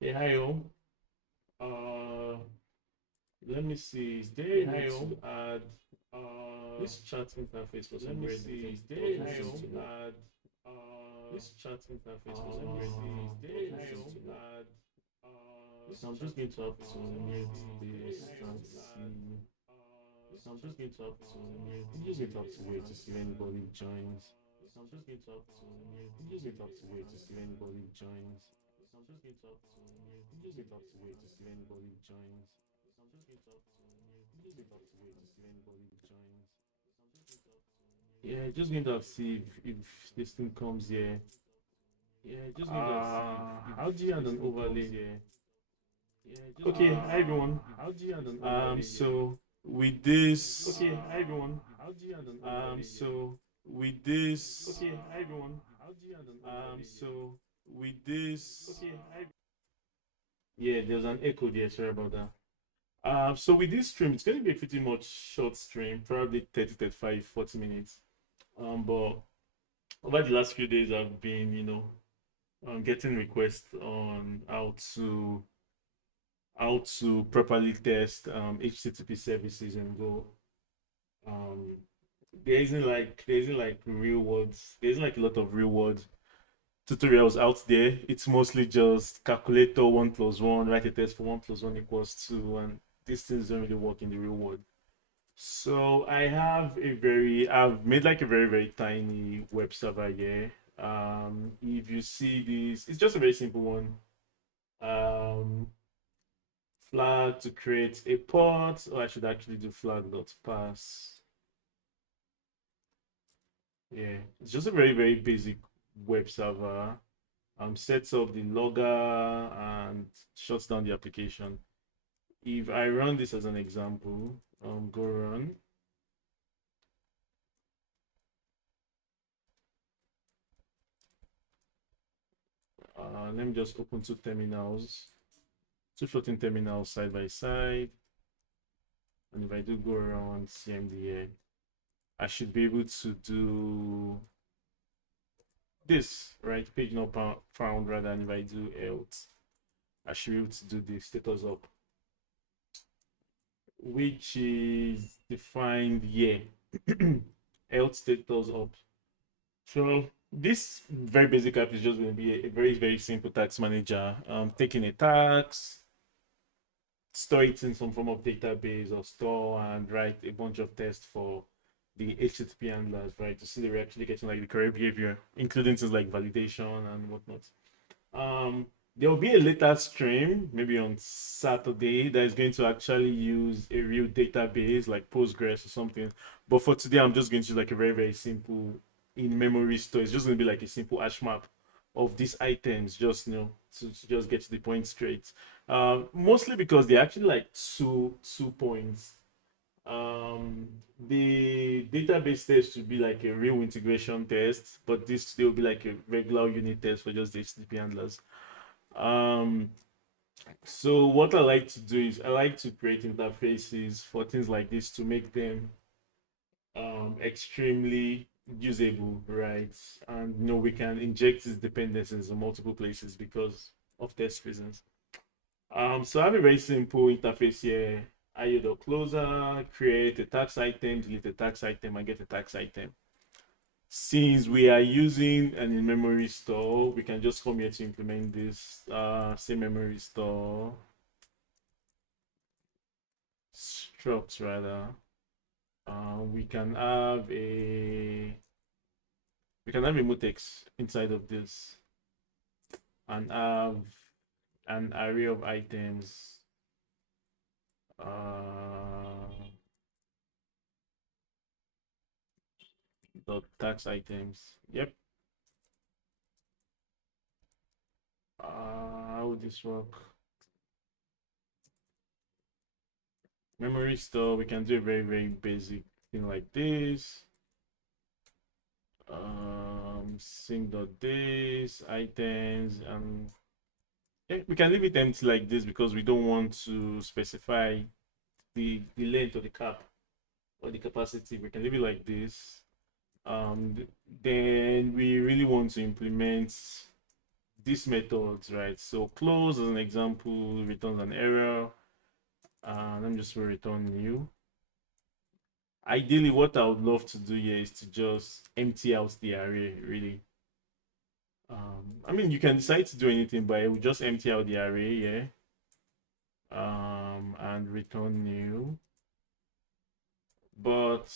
Hey, hi, all. Uh, Let me see. Is there a way to add this chat interface for some reason? Is there a way to add this chat interface for some reason? Is there a way to add so I'm just going to have to mute this and see. So I'm just going to have to mute. I'm just going to have to wait to see if anybody joins. So I'm just going to have to mute. I'm just going to have to wait to see if anybody joins. So I'm just going to have to mute. I'm just going to have to wait to see if anybody joins. So I'm just going to have to mute. I'm just going to have to wait to see if anybody joins. So I'm just going to have to yeah, just going to have to see if this thing comes here. Yeah, just going to have to see how do you add an overlay here? Yeah, just Okay, going to have to hi see everyone. how do you add an overlay so with this Okay, hi everyone. how do you add an overlay so with this Okay, hi everyone. how do you add an overlay so with this Okay, hi. yeah, there's an echo there, sorry about that. So with this stream, it's going to be a pretty much short stream, probably 30, 35, 40 minutes. But over the last few days, I've been, getting requests on how to properly test HTTP services and Go. Um, there isn't like real words. There isn't like a lot of real world tutorials out there. It's mostly just calculator one plus one, write a test for one plus one equals two, and these things don't really work in the real world. So I've made like a very, very tiny web server here. If you see this, it's just a very simple one. Um, Flag to create a port, or I should actually do flag.pass. Yeah, it's just a very, very basic web server. Sets up the logger and shuts down the application. If I run this as an example, go run. Let me just open two terminals, two floating terminals side by side. And if I do go around CMDA, I should be able to do this, right? Page not found rather than if I do else, I should be able to do the status up, which is defined here. Else status up. So this very basic app is just going to be a very, very simple tax manager. Taking a tax, store it in some form of database or store and write a bunch of tests for the HTTP handlers, right? To see that we're actually getting like the correct behavior, including things like validation and whatnot. There will be a later stream, maybe on Saturday, that is going to actually use a real database like Postgres or something. But for today, I'm just going to use like a very, very simple in-memory store. It's just going to be like a simple hash map of these items, just to just get to the point straight. Mostly because they're actually like two points. The database test would be like a real integration test, but this still will be like a regular unit test for just the HTTP handlers. Um, so what I like to do is I like to create interfaces for things like this to make them extremely usable, right? And we can inject these dependencies in multiple places because of test reasons. So I have a very simple interface here. IO.closer, create a tax item, delete a tax item, and get a tax item. Since we are using an in-memory store, we can just come here to implement this same memory store struct rather. We can have a mutex inside of this and have an array of items. Dot tax items. Yep. How would this work? Memory store. We can do a very, very basic thing like this. Sync.this items, and yeah, we can leave it empty like this because we don't want to specify the length or the cap or the capacity. We can leave it like this. Then we really want to implement these methods, right? So close as an example returns an error. Let me just return new. Ideally, what I would love to do here is to just empty out the array, really. I mean, you can decide to do anything, but it will just empty out the array, yeah. And return new. But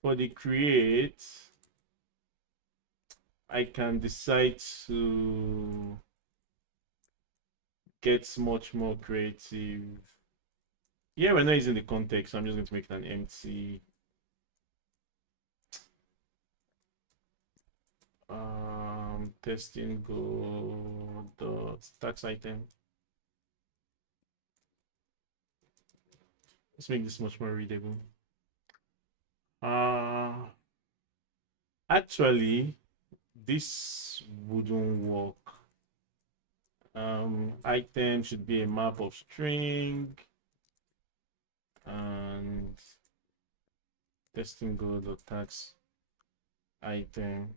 for the create, I can decide to get much more creative. Yeah, we're not using the context, so I'm just going to make it an empty. Testing go dot tax item. Let's make this much more readable. Actually, this wouldn't work. Item should be a map of string and testing go dot tax item.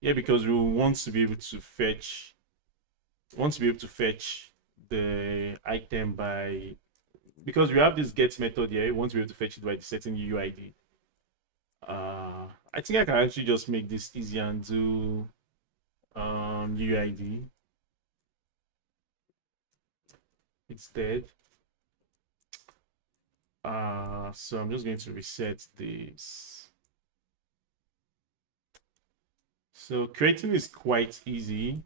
Yeah, because we want to be able to fetch the item by, because we have this get method here, we want to be able to fetch it by the certain UID. I think I can actually just make this easy and do UID. It's dead. So I'm just going to reset this. So creating is quite easy.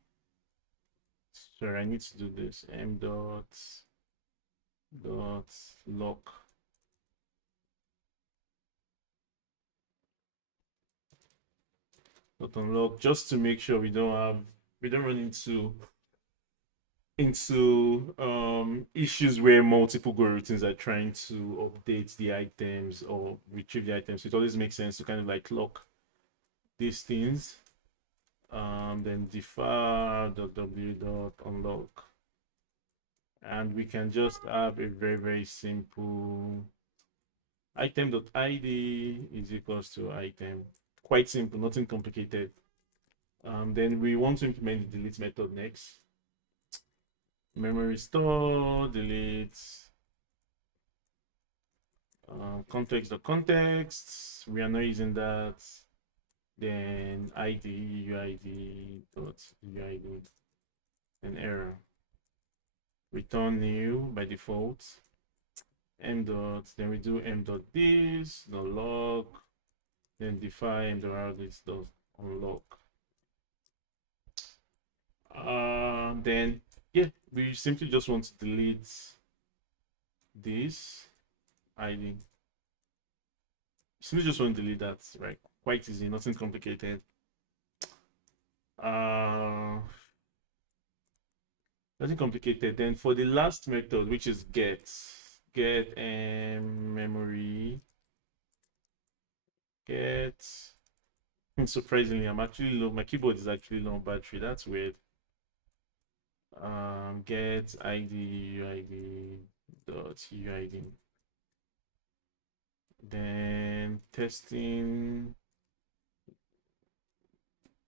Sorry, I need to do this. M dot lock. Dot unlock, just to make sure we don't run into issues where multiple Go routines are trying to update the items or retrieve the items. So it always makes sense to kind of like lock these things. Then def_w.unlock, and we can just have a very simple item.id is equals to item. Quite simple, nothing complicated. Then we want to implement the delete method next. Memory store, delete, context. We are not using that. Then id uid dot uid, an error. Return new by default. M dot, then we do m dot this dot log, then define the this dot unlock. Then yeah, we simply just want to delete this ID. Simply just want to delete that, right? Quite easy, nothing complicated. Nothing complicated. Then for the last method, which is get memory, get. Surprisingly, I'm actually low. My keyboard is actually low on battery. That's weird. Get id uid dot uid. Then testing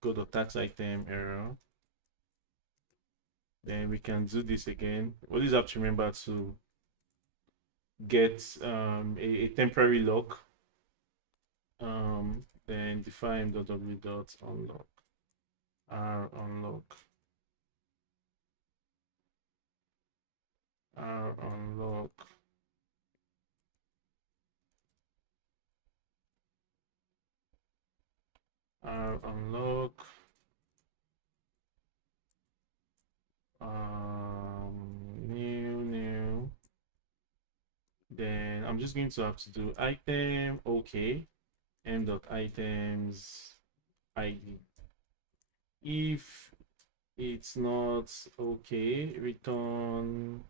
go to tax item error. Then we can do this again. We always have to remember to get a temporary lock. Then define w dot unlock, r unlock, r unlock, r unlock, new. Then I'm just going to have to do item okay, m dot items id. If it's not okay, return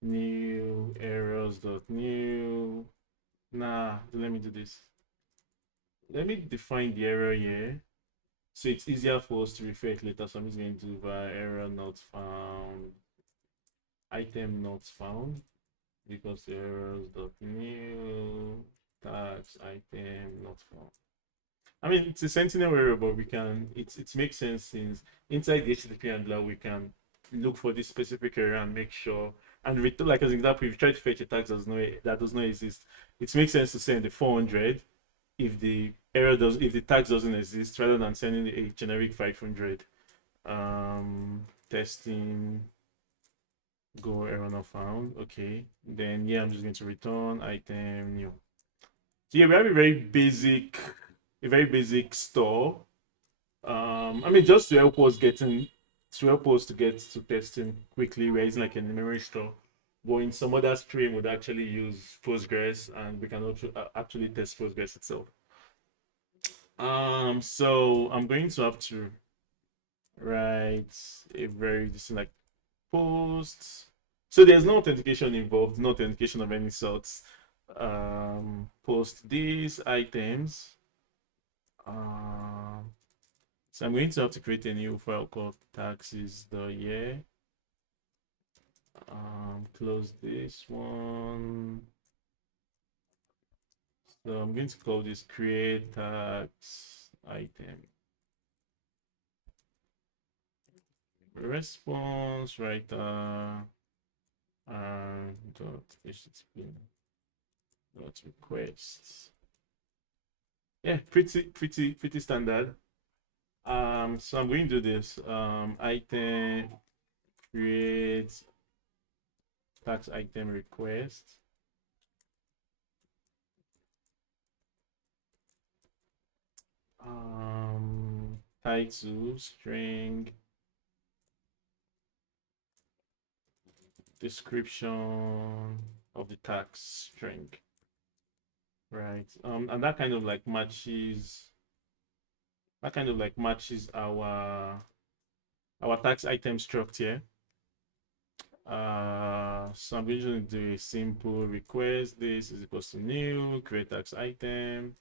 new errors dot new. Nah, let me do this. Let me define the error here, so it's easier for us to refer it later. So I'm just going to do error not found, item not found, because errors dot new. tags item not found. I mean, it's a sentinel variable. We can it makes sense since inside the HTTP handler we can look for this specific error and make sure and return. Like as an example, if you try to fetch a tag that does not exist, it makes sense to send the 400 if the if the tag doesn't exist rather than sending a generic 500. Testing go error not found. Okay, then yeah, I'm just going to return item new. So yeah, we have a very basic store. I mean, just to help us to get to testing quickly, we're using like a memory store. But in some other stream, would actually use Postgres, and we can also actually test Postgres itself. So I'm going to have to write a very this like post. So there's no authentication involved, no authentication of any sorts. Post these items. So I'm going to have to create a new file called taxes.year. Close this one. So I'm going to call this create tax item. Response writer dot HTTP dot requests. Yeah, pretty standard. So I'm going to do this. Item create tax item request. Title string description of the tax string, right? And that kind of like matches our tax item structure. So I'm going to do a simple request. This is equals to new create tax item.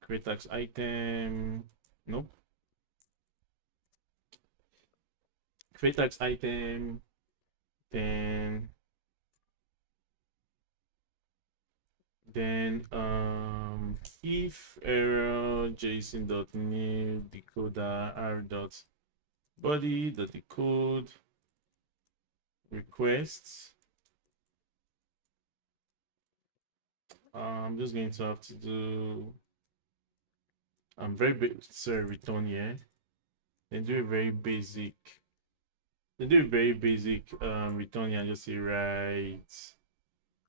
Create tax item. Nope. Create tax item. Then if error json.new decoder r dot body dot decode requests. I'm just going to have to do return here. Then do a very basic return here and just say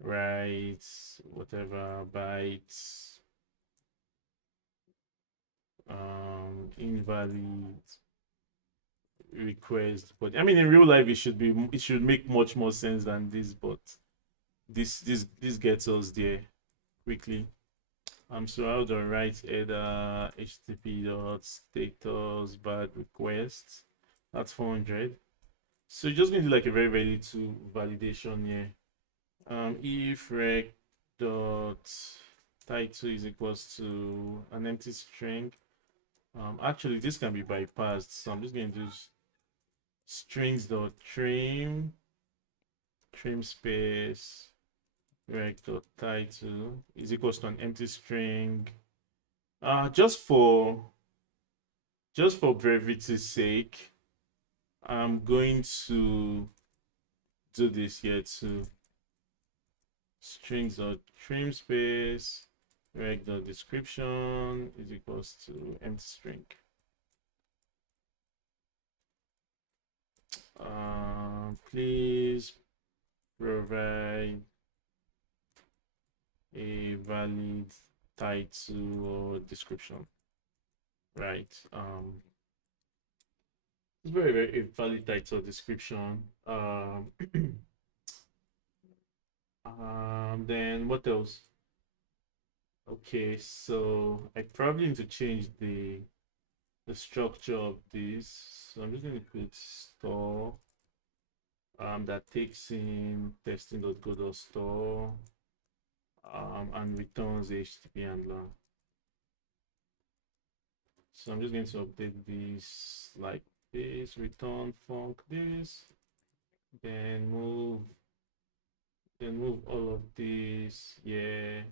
write whatever bytes invalid request. But I mean in real life it should make much more sense than this, but this gets us there quickly. So I'll do write header http dot status bad request. That's 400. So just going to do like a very little validation here. If rec dot title is equals to an empty string. Actually this can be bypassed, so I'm just going to do strings dot trim space rec dot title is equals to an empty string. Just for brevity's sake, I'm going to do this here too. Strings dot trim space rec dot description is equals to empty string. Please provide a valid title or description, right? It's very a valid title description. Then what else? Okay, so I probably need to change the structure of this. So I'm just going to put store that takes in testing.go.store and returns the HTTP handler. So I'm just going to update this like this, return func this, then move Then move all of this. Yeah.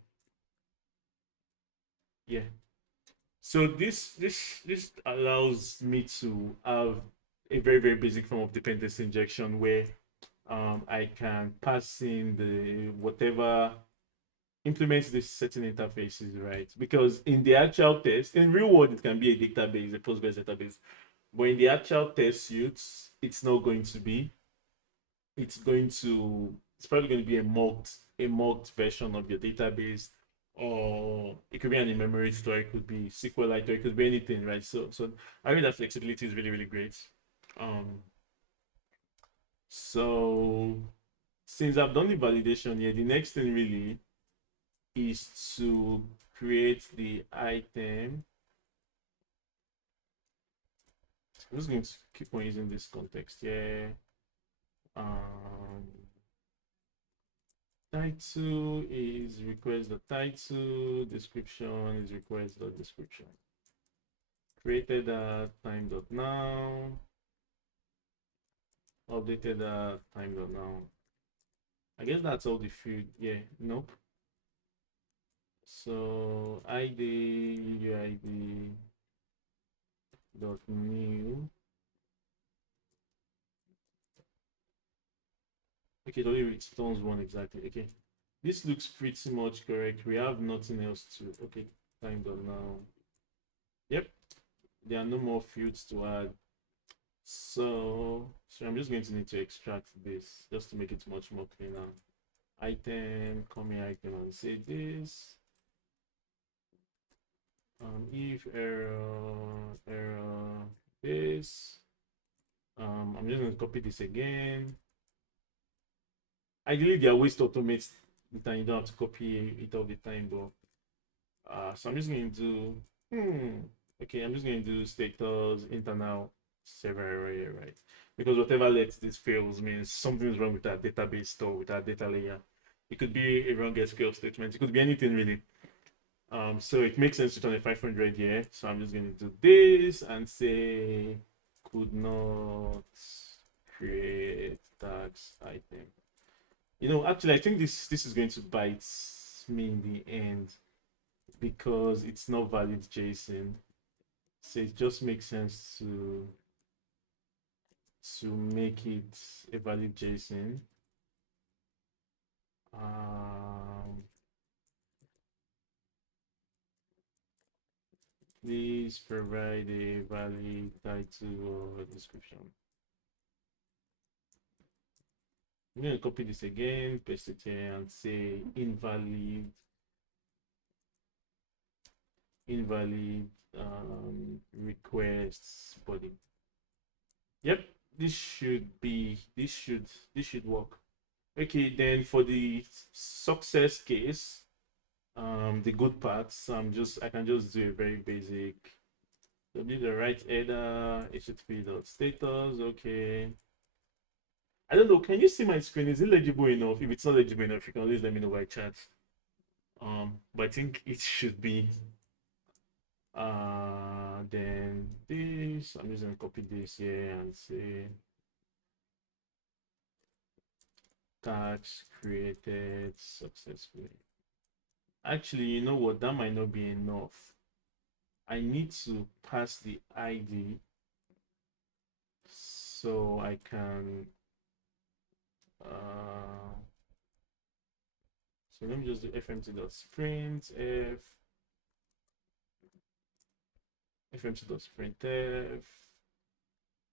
Yeah. So this allows me to have a very basic form of dependency injection where I can pass in the whatever implements this certain interfaces, right? Because in the actual test, in real world, it can be a database, a Postgres database, but in the actual test suits, it's not going to be. It's probably going to be a mocked version of your database, or it could be an in-memory store, it could be SQLite, or it could be anything, right? So I think that flexibility is really great. Um, so since I've done the validation here, the next thing really is to create the item. I'm just going to keep on using this context here. Um, Title is request the title, description is request the description. Created at time.now, updated at time.now. I guess that's all the field. Yeah, nope. So ID UID dot new. Okay, it only returns one exactly. Okay, this looks pretty much correct. We have nothing else to. Okay, time.now. Yep, there are no more fields to add. So I'm just going to need to extract this just to make it much more cleaner. Item, come here, item, and say this. If error this. I'm just going to copy this again. Ideally, there are ways to automate it and you don't have to copy it all the time, but so I'm just going to do okay, I'm just going to do status internal server error here, right? Because whatever lets this fails means something's wrong with our database store, with our data layer. It could be a wrong SQL statement, it could be anything really. So it makes sense to turn a 500 here. So I'm just going to do this and say could not create tax item. Actually, I think this is going to bite me in the end because it's not valid JSON. So it just makes sense to make it a valid JSON. Please provide a valid title or description. I'm going to copy this again, paste it here, and say invalid requests body. Yep, this should work. Okay, then for the success case, the good parts, I can just do a very basic. Do the right header, http.status. Okay. I don't know. Can you see my screen? Is it legible enough? If it's not legible enough, you can always let me know by chat. But I think it should be. Then this, I'm just gonna copy this here and say tags created successfully. Actually, you know what? That might not be enough. I need to pass the ID so I can. So let me just do fmt.sprintf, fmt.sprintf,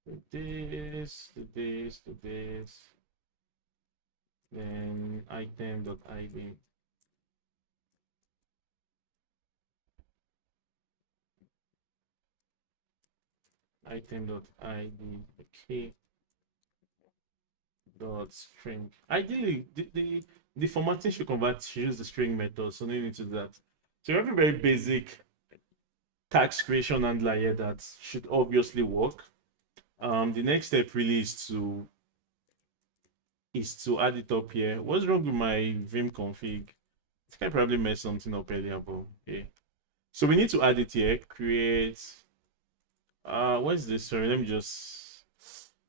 do this, then item.id. Item.id, okay, dot string. Ideally, the formatting should convert to use the string method, so no need to do that. So you have a very basic tax creation handler here that should obviously work. The next step really is to add it up here. What's wrong with my vim config? I think I probably messed something up earlier, but okay. So we need to add it here. Create. What's this? Sorry, let me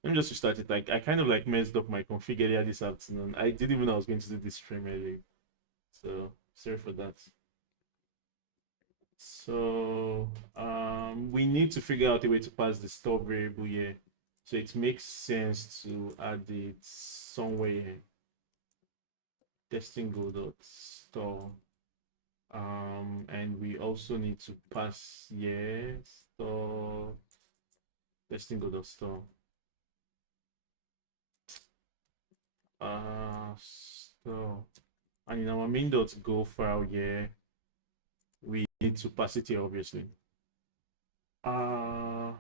Let me just restart it. Like I kind of like messed up my config earlier this afternoon. I didn't even know I was going to do this stream early. So sorry for that. So we need to figure out a way to pass the store variable here. So it makes sense to add it somewhere here. Testing go dot store. And we also need to pass here store testing go dot store. Store. And in our main.go file here, we need to pass it here, obviously. So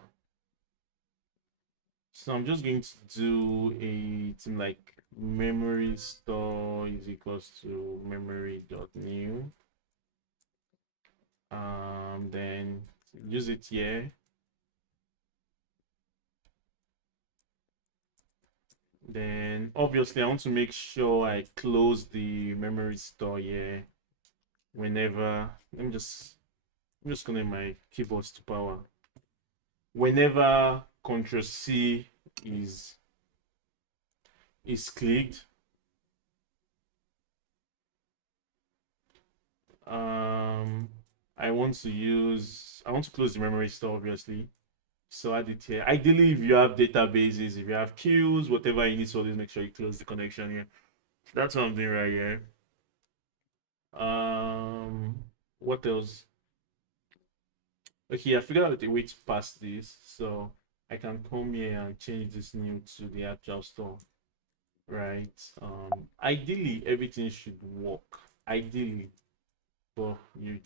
I'm just going to do a thing like memory store is equals to memory.new. Then use it here. Then obviously I want to make sure I close the memory store here whenever I'm just gonna my keyboards to power. Whenever Ctrl C is clicked, I want to close the memory store, obviously. So add it here. Ideally, if you have databases, if you have queues, whatever you need to always make sure you close the connection here. So that's what I'm doing right here. What else? Okay, I figured out a way to pass this. So I can come here and change this new to the actual store. Right. Ideally everything should work. Ideally. But you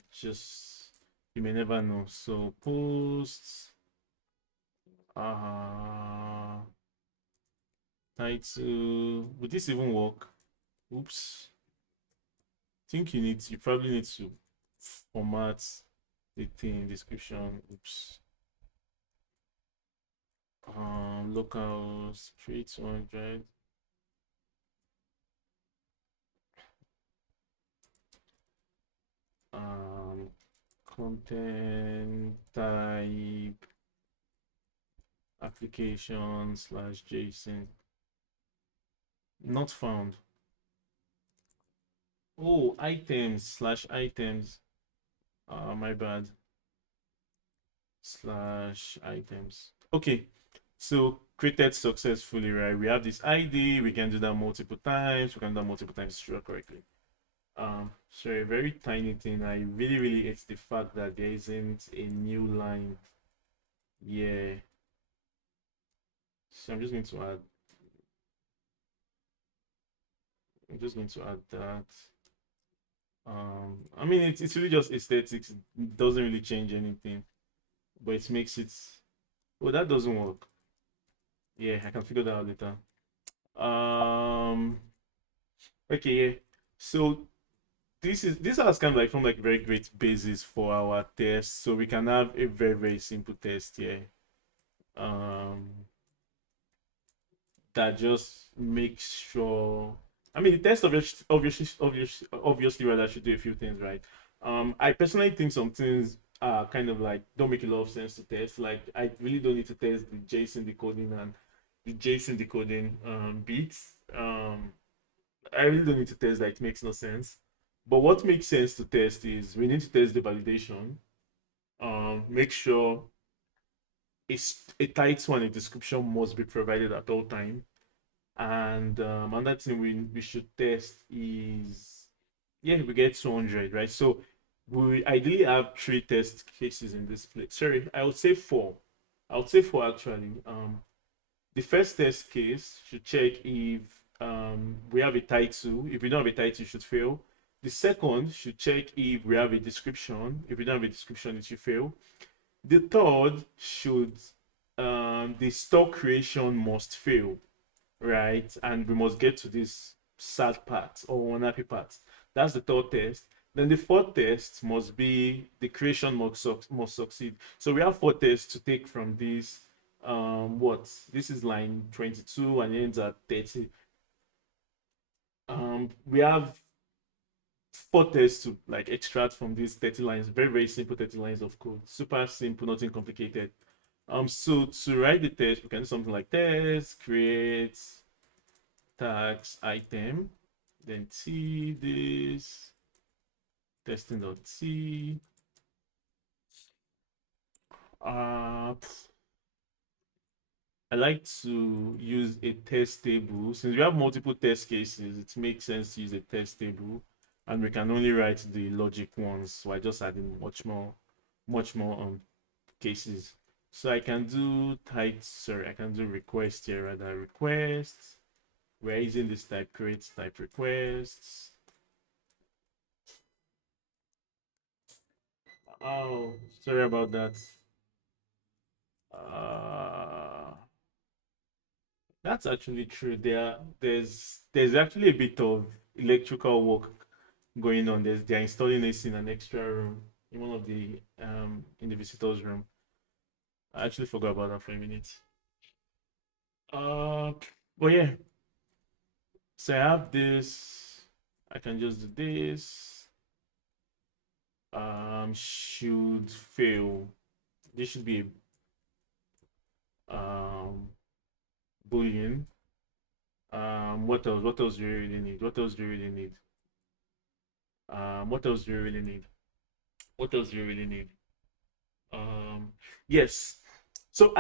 may never know. So post title. Would this even work? Oops. Think you probably need to format the thing description. Oops. Local street 200. Content type application slash JSON. Not found. Oh, items slash items. My bad. Slash items. Okay, so created successfully, right? We have this ID. We can do that multiple times. We can do that multiple times to show correctly. Sorry, a very tiny thing. I really hate the fact that there isn't a new line. Yeah. So I'm just going to add. I'm just going to add that. I mean, it's really just aesthetics. It doesn't really change anything, but it makes it. Oh, that doesn't work. Yeah, I can figure that out later. Okay, yeah. So this has kind of like from like very great basis for our test, so we can have a very simple test here. That just makes sure. I mean, the test obviously rather should do a few things, right? I personally think some things are kind of like don't make a lot of sense to test. Like I really don't need to test the JSON decoding and the JSON decoding bits. I really don't need to test that. It makes no sense. But what makes sense to test is we need to test the validation. Make sure a title and a description must be provided at all time. And another thing we should test is, yeah, we get 200, right? So we ideally have 3 test cases in this place. Sorry, I would say 4. I would say 4 actually. The first test case should check if we have a title. If we don't have a title, it should fail. The second should check if we have a description. If we don't have a description, it should fail. The third should the stock creation must fail, right? And we must get to this sad part or unhappy part. That's the third test. Then the fourth test must be the creation must succeed. So we have 4 tests to take from this. What this is line 22 and ends at 30. We have 4 tests to like extract from these 30 lines. Very simple 30 lines of code. Super simple, nothing complicated. So to write the test, we can do something like test, create tags item, then T this testing.t. I like to use a test table. Since we have multiple test cases, it makes sense to use a test table, and we can only write the logic ones. So I just adding much more cases. So I can do type, sorry, I can do request here rather request. We're using this type create type requests. Oh, sorry about that. Uh, that's actually true. There's actually a bit of electrical work going on. They're installing this in an extra room in one of the in the visitors room. I actually forgot about that for a minute. Uh, but yeah, so I have this. I can just do this. Should fail. This should be a boolean. What else? What else do you really need? What else do you really need? What else do you really need? What else do you really need? Yes. So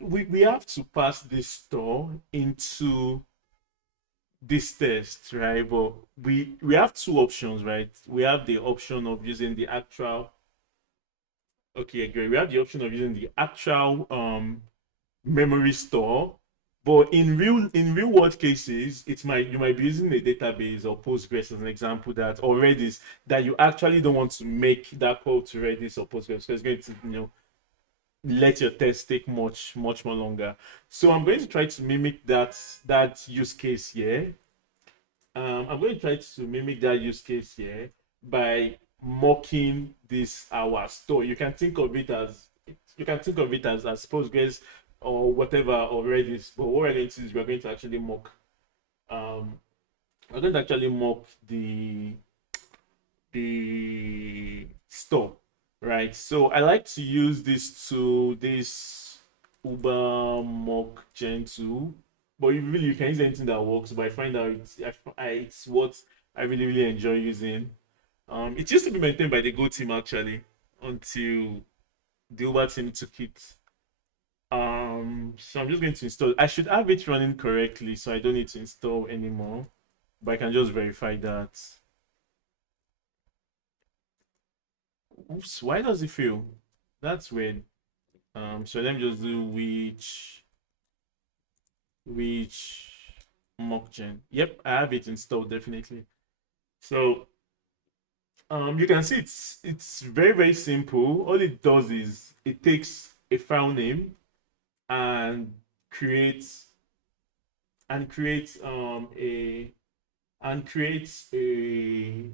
we have to pass this store into this test, right? But we have two options, right? We have the option of using the actual. Okay, great. We have the option of using the actual memory store, but in real world cases, you might be using a database or Postgres as an example that or Redis that you actually don't want to make that call to Redis or Postgres because it's going to let your test take much more longer. So I'm going to try to mimic that use case here. I'm going to try to mimic that use case here by mocking this our store. You can think of it as Postgres or whatever or Redis. But what we're going to do is we're going to actually mock. Um, we're going to actually mock the store, right? So I like to use this Uber mock gen tool, but you can use anything that works. But I find out it's what I really enjoy using. It used to be maintained by the Go team actually until the Uber team took it. So I'm just going to install. I should have it running correctly, so I don't need to install anymore. But I can just verify that. Oops, why does it fail? That's weird. So let me just do which mockgen. Yep, I have it installed definitely. So you can see it's very simple. All it does is it takes a file name and creates and creates a and creates a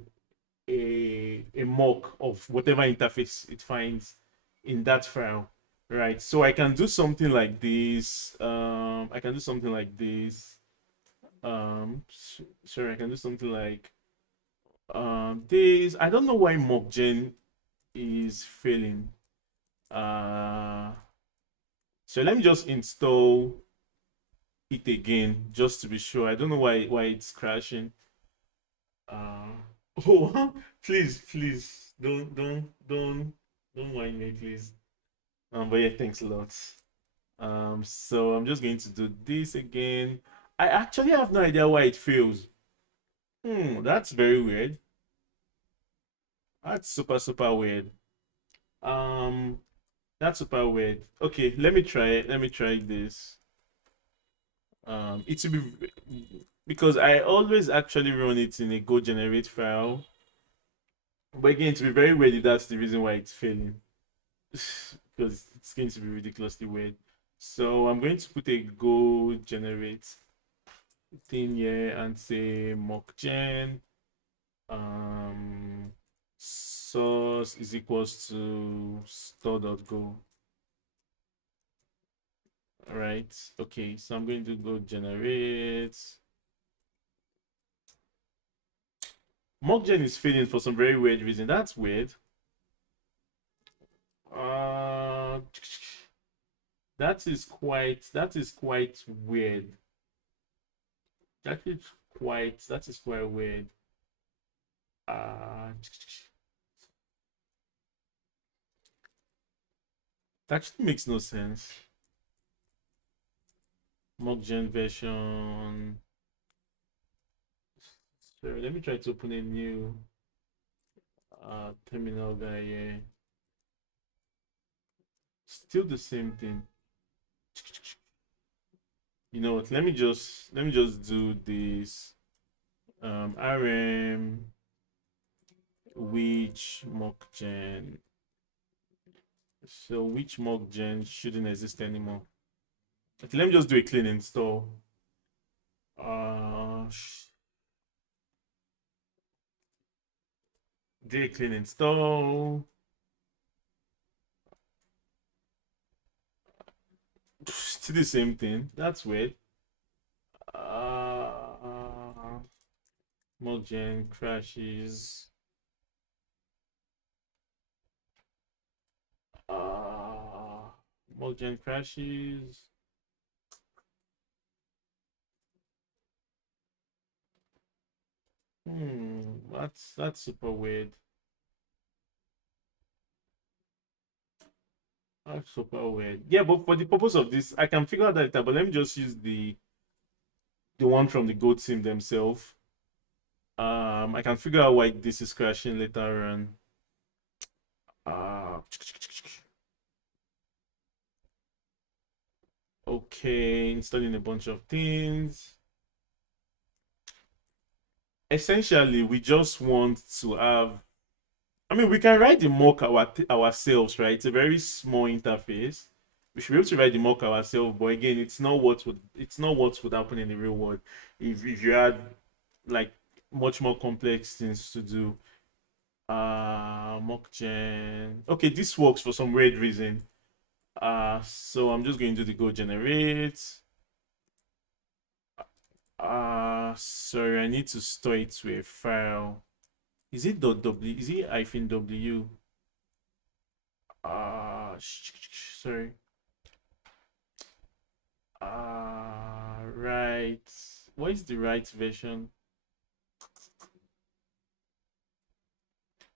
mock of whatever interface it finds in that file, right? So I can do something like this. I can do something like this. Sorry, I can do something like this. I don't know why mockgen is failing. Uh, so let me just install it again just to be sure. I don't know why it's crashing. Uh, oh, please, don't mind me, please. But yeah, thanks a lot. So I'm just going to do this again. I actually have no idea why it fails. That's very weird. That's super weird. Um, that's super weird. Okay, let me try it. Let me try this. It will be because I always actually run it in a Go generate file. But again, it will be very weird if that's the reason why it's failing. Because it's going to be ridiculously weird. So I'm going to put a Go generate thing here and say mockgen source is equals to store.go. All right. Okay. So I'm going to go generate. Mockgen is failing for some very weird reason. That's weird. Uh, that is quite weird. That is quite weird. That actually makes no sense. Mock gen version. Sorry, let me try to open a new terminal guy here. Still the same thing. You know what? Let me just do this. RM which mock gen. So which mock gen shouldn't exist anymore? Okay, let me just do a clean install. Uh, do a clean install. Still the same thing. That's weird. Mock gen crashes. Mock gen crashes. That's super weird. That's super weird. Yeah, but for the purpose of this, I can figure out that later, but let me just use the one from the Goat team themselves. I can figure out why this is crashing later on. Okay, installing a bunch of things. Essentially, we just want to have. I mean, we can write the mock ourselves, right? It's a very small interface. We should be able to write the mock ourselves, but again, it's not what would happen in the real world if you had like much more complex things to do. Mock gen. Okay, this works for some weird reason. So I'm just going to do the go generate. Sorry, I need to store it to a file. Is it .w? Is it -w? Sorry. Right. What is the right version?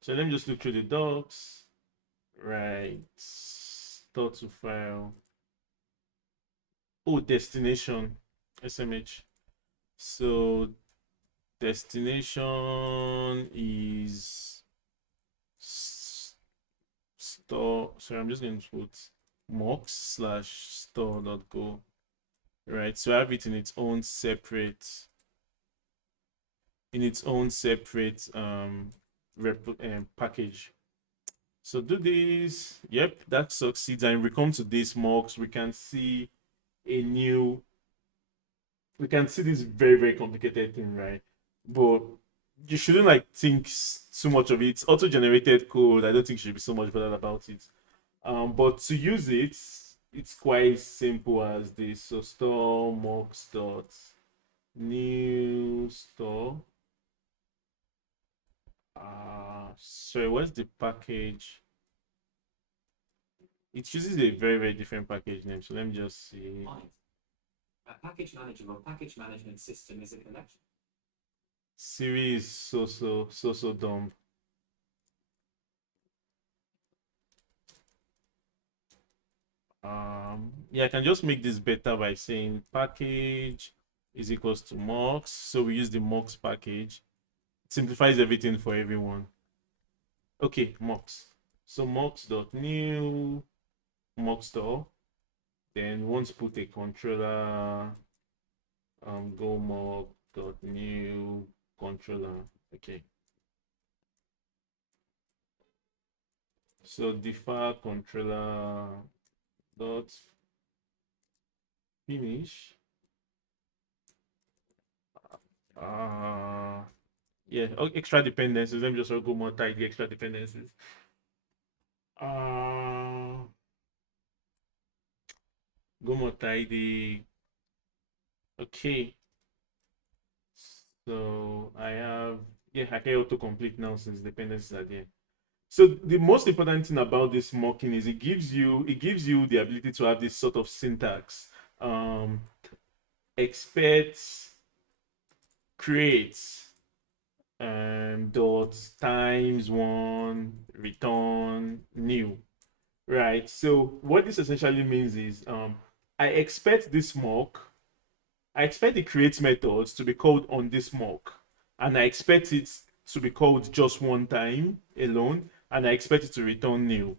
So let me just look through the docs. Right. Store to file. Oh, destination. SMH. So destination is store. Sorry, I'm just going to put mocks/store.go. Right. So I have it in its own separate package. So do this. Yep, that succeeds. And we come to this mocks, we can see a new we can see this very, very complicated thing, right? But you shouldn't like think too much of it. It's auto-generated code. I don't think you should be so much bothered about it. But to use it, it's quite simple as this. So store mocks dot new store. Sorry, what's the package? It uses a very, very different package name. So let me just see. A package manager or package management system is a collection. Siri is so dumb. Yeah, I can just make this better by saying package is equals to mux. So we use the mux package. It simplifies everything for everyone. Okay, mux. So mux dot new mux store. Then once put a controller go mux dot new controller. Okay. So default controller dot finish. Yeah, extra dependencies. Let me just go more tidy extra dependencies. Go more tidy. Okay. So I have, yeah, I can auto complete now since dependencies are there. So the most important thing about this mocking is it gives you the ability to have this sort of syntax. Um, expect, create, dot times one, return new. Right. So what this essentially means is I expect this mock, I expect the create methods to be called on this mock, and I expect it to be called just one time alone, and I expect it to return new.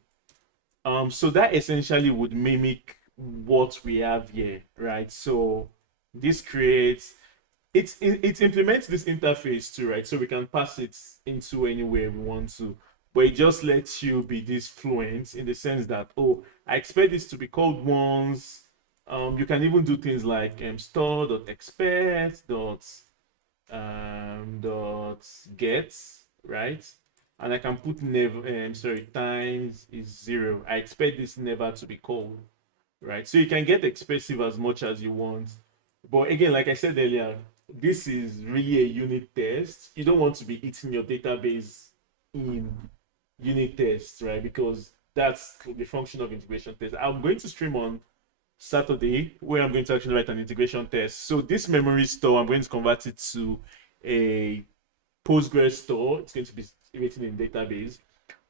So that essentially would mimic what we have here, right? So this creates it implements this interface too, right? So we can pass it into anywhere we want to, but it just lets you be this fluent in the sense that, oh, I expect this to be called once. You can even do things like store.expect dot get, right? And I can put never sorry times is zero. I expect this never to be called, right? So you can get expressive as much as you want. But again, like I said earlier, this is really a unit test. You don't want to be eating your database in unit tests, right? Because that's the function of integration test. I'm going to stream on Saturday where I'm going to actually write an integration test. So this memory store, I'm going to convert it to a Postgres store. It's going to be written in database,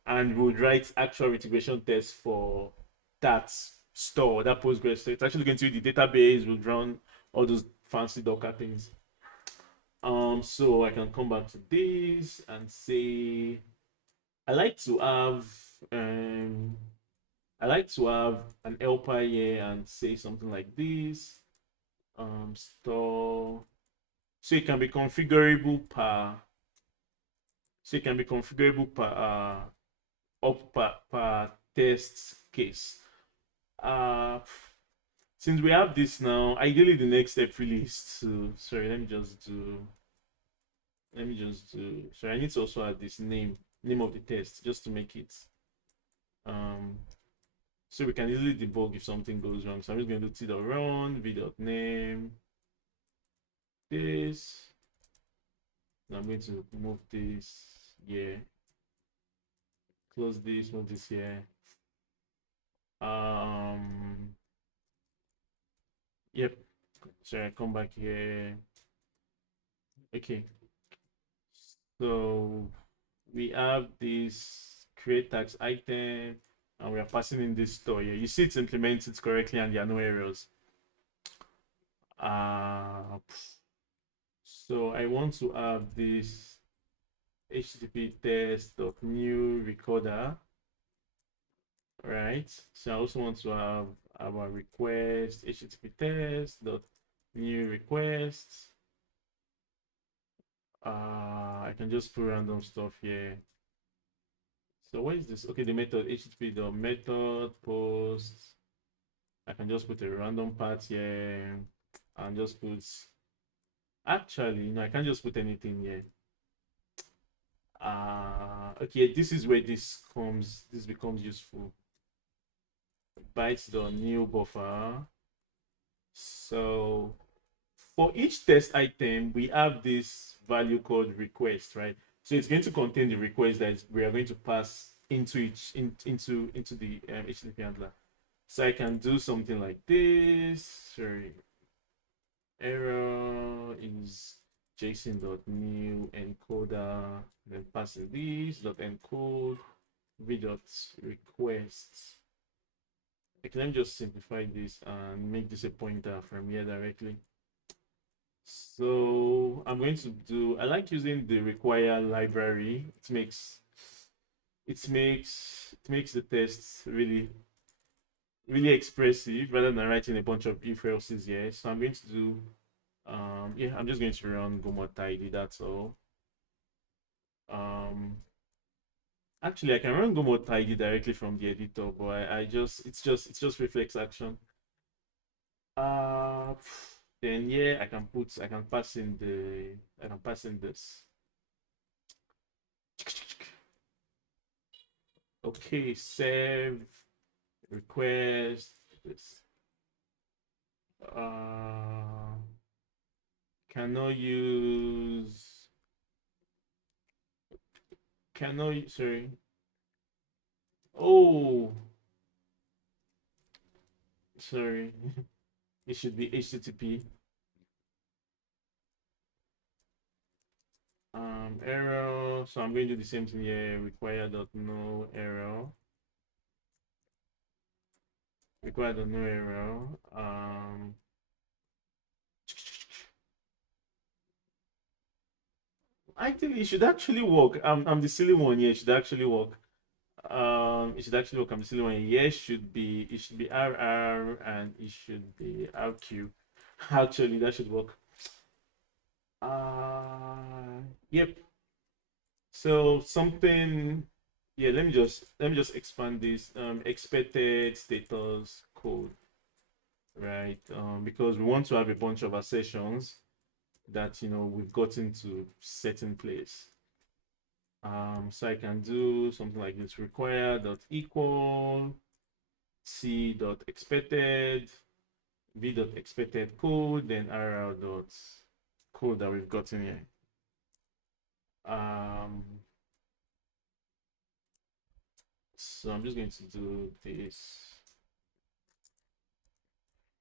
and we would write actual integration tests for that store, that Postgres. So it's actually going to be the database. We'll run all those fancy Docker things. So I can come back to this and say I like to have um I like to have an helper here and say something like this. Store. So it can be configurable per. So it can be configurable per up per test case. Uh, since we have this now, ideally the next step really is to sorry, let me just do sorry, I need to also add this name of the test just to make it um so we can easily debug if something goes wrong. So I'm just going to do t.run v.name this. Now I'm going to move this here, close this, move this here. Um yep. Sorry, I come back here. Okay. So we have this create tax item and we are passing in this store here. You see it's implemented correctly and there are no errors. So I want to have this HTTP test of new recorder, right? So I also want to have our request HTTP test dot new request. I can just put random stuff here. So what is this? Okay, the method HTTP dot method post. I can just put a random part here and just put. Actually, I can't just put anything here. Okay, this is where this becomes useful. Bytes dot new buffer. So for each test item, we have this value called request, right? So it's going to contain the request that we are going to pass into into the HTTP handler. So I can do something like this. Sorry, error is json.new encoder, then passing this dot encode v dot request. Okay, let me just simplify this and make this a pointer from here directly. So I'm going to do, I like using the require library. It makes the tests really expressive rather than writing a bunch of if else's here. So I'm going to do yeah, I'm just going to run go more tidy, that's all. Um actually I can run go more tidy directly from the editor, but I just it's just reflex action. Uh then yeah, I can pass in this. Okay, save request this. Uh, cannot use cannot sorry. Oh, sorry. It should be HTTP. Error. So I'm going to do the same thing here. Require.no error. Require.no error. I think it should actually work. I'm the silly one here. It should actually work. It should actually work. I'm the silly one. Yes, should be RR and it should be RQ. Actually, that should work. Yep. So something, yeah, let me just expand this. Expected status code, right? Because we want to have a bunch of assertions that we've gotten to certain place. So I can do something like this: require dot equal c dot expected v dot expected code, then rr dot code that we've gotten here. So I'm just going to do this.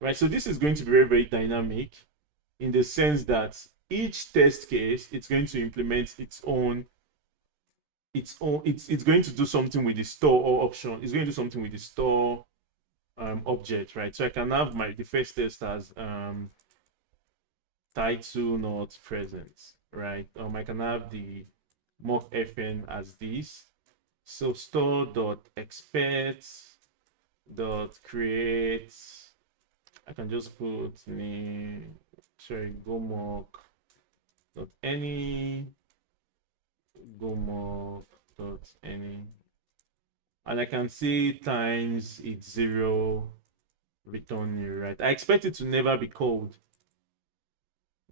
Right, so this is going to be very, very dynamic in the sense that each test case, it's going to implement it's going to do something with the store or option. It's going to do something with the store object, right? So I can have the first test as title not present, right? I can have the mock fn as this. So store dot expect dot create. I can just put name, sorry, go mock dot any, go mock dot any, and I can see times it's 0, return new, right? I expect it to never be called,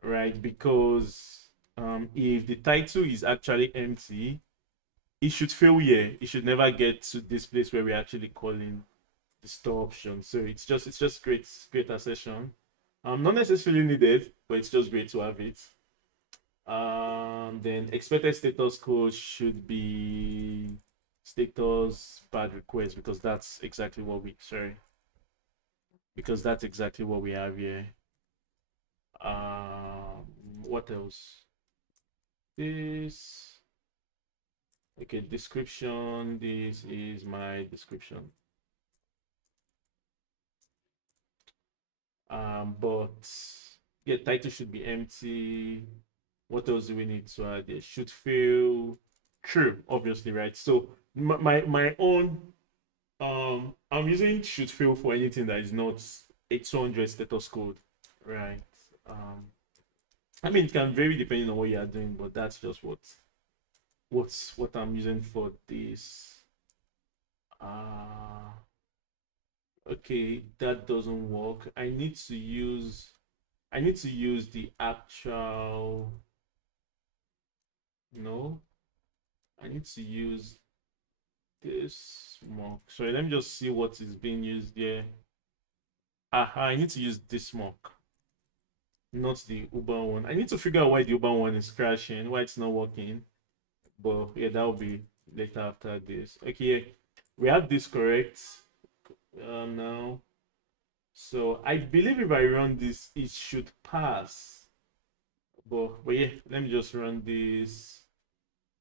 right? Because if the title is actually empty, it should fail here. It should never get to this place where we're actually calling the store option. So it's just great assertion. Not necessarily needed, but it's just great to have it. Then expected status code should be status bad request because that's exactly what we have here. What else? This okay, description. This is my description. But yeah, title should be empty. What else do we need to add? There should feel true, obviously, right? So my own I'm using should fail for anything that is not a 200 status code, right? I mean it can vary depending on what you are doing, but that's just what I'm using for this. Uh okay, that doesn't work. I need to use the actual no. I need to use this mock. Sorry, let me just see what is being used there. Aha, I need to use this mock, not the Uber one. I need to figure out why the Uber one is crashing, why it's not working. But yeah, that'll be later after this. Okay, we have this correct now. So I believe if I run this, it should pass. But yeah, let me just run this.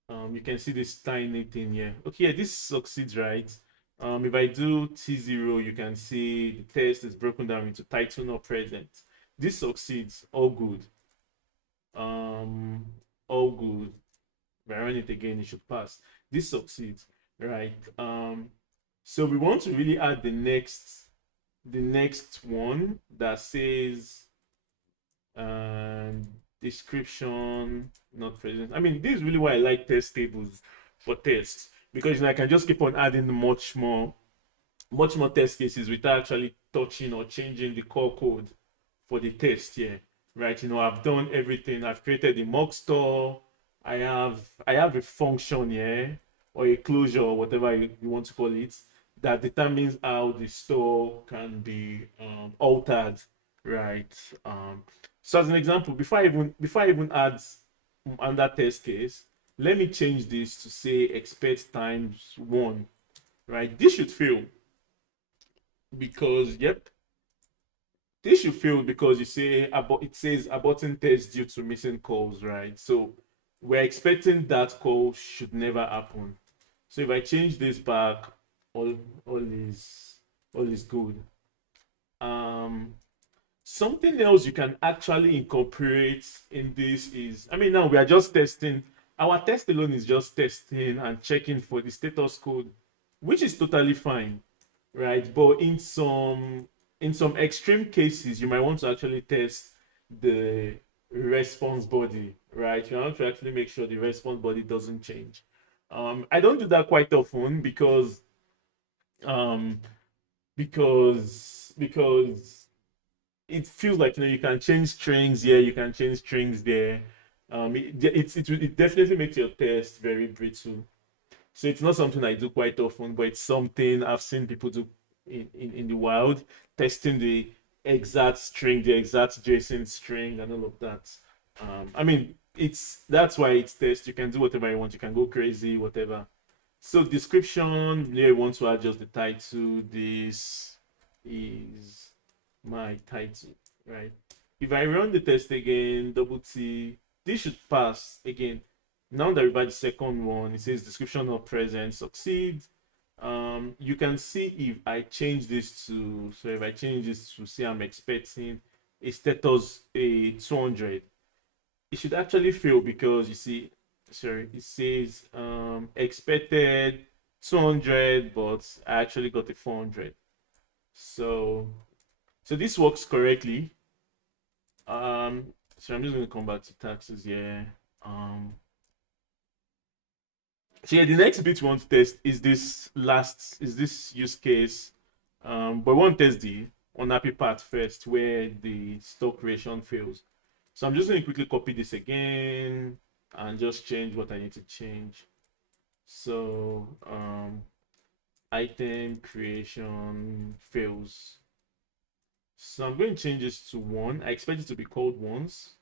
You can see this tiny thing here. Okay, yeah, this succeeds, right? If I do T0, you can see the test is broken down into title not present. This succeeds, all good. Um, all good. If I run it again, it should pass. This succeeds, right? So we want to really add the next one that says um description not present. I mean, this is really why I like test tables for tests because I can just keep on adding much more test cases without actually touching or changing the core code for the test here, right? I've done everything. I've created the mock store. I have a function here or a closure or whatever you want to call it that determines how the store can be altered, right? So as an example, before I even add under test case, let me change this to say expect times 1, right? This should fail because, yep, this should fail because you say about it says aborting test due to missing calls, right? So we're expecting that call should never happen. So if I change this back, all all is all is good. Um, Something else you can actually incorporate in this is, I mean, now we are just testing. Our test alone is just testing and checking for the status code, which is totally fine, right? But in some extreme cases, you might want to actually test the response body, right? You want to actually make sure the response body doesn't change. I don't do that quite often um, because it feels like you can change strings here, you can change strings there. It definitely makes your test very brittle. So it's not something I do quite often, but it's something I've seen people do in the wild, testing the exact string, the exact JSON string, and all of that. I mean, that's why it's test. You can do whatever you want. You can go crazy, whatever. So description, yeah, you want to adjust the title. This is my title, right? If I run the test again, double T, this should pass again. Now that we buy the second one, it says description not present, succeed. You can see if I change this to, so if I change this to say I'm expecting a status a 200, it should actually fail because you see, sorry, it says expected 200, but I actually got a 400. So this works correctly. So I'm just going to come back to taxes here. So yeah, the next bit we want to test is this use case. But we want to test the unhappy part first, where the stock creation fails. So I'm just going to quickly copy this again and just change what I need to change. So item creation fails. So I'm going to change this to 1. I expect it to be called once,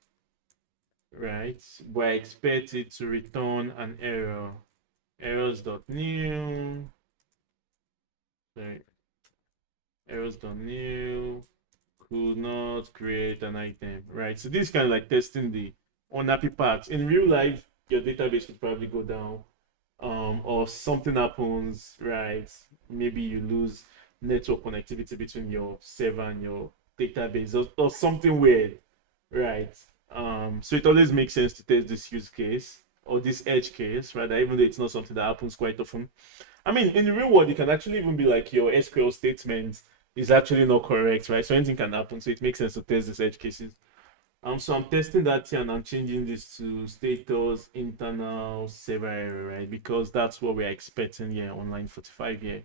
right? But I expect it to return an error. Errors.new. Sorry. Errors.new. Could not create an item, right? So this is kind of like testing the unhappy parts. In real life, your database could probably go down, or something happens, right? Maybe you lose network connectivity between your server and your database, or something weird, right? So it always makes sense to test this use case or this edge case, right? Even though it's not something that happens quite often. I mean, in the real world, it can actually even be like your SQL statement is actually not correct, right? So anything can happen. So it makes sense to test these edge cases. So I'm testing that here and I'm changing this to status internal server error, right? Because that's what we're expecting here on line 45 here.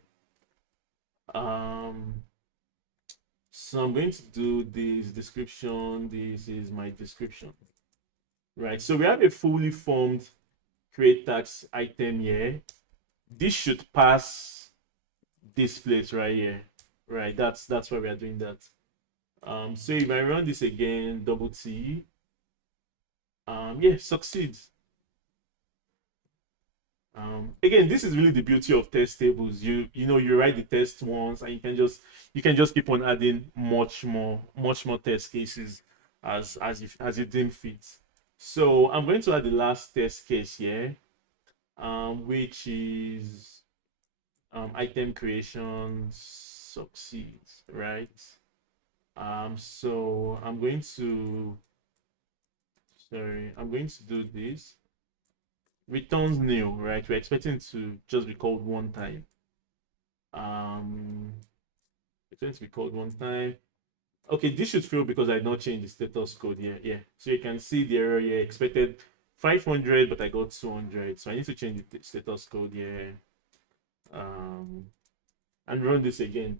So I'm going to do this description. This is my description, right? So we have a fully formed create tax item here. This should pass this place right here, right? That's why we are doing that. So if I run this again, double T, yeah, succeeds. Again, this is really the beauty of test tables. You write the test once, and you can just keep on adding much more test cases as you deem fit. So I'm going to add the last test case here, which is item creation succeeds, right? So I'm going to do this. Returns nil, right? We're expecting to just be called one time. Um, it's going to be called one time. Okay, this should fail because I did not change the status code here. Yeah, so you can see the error here. Expected 500, but I got 200. So I need to change the status code here. And run this again.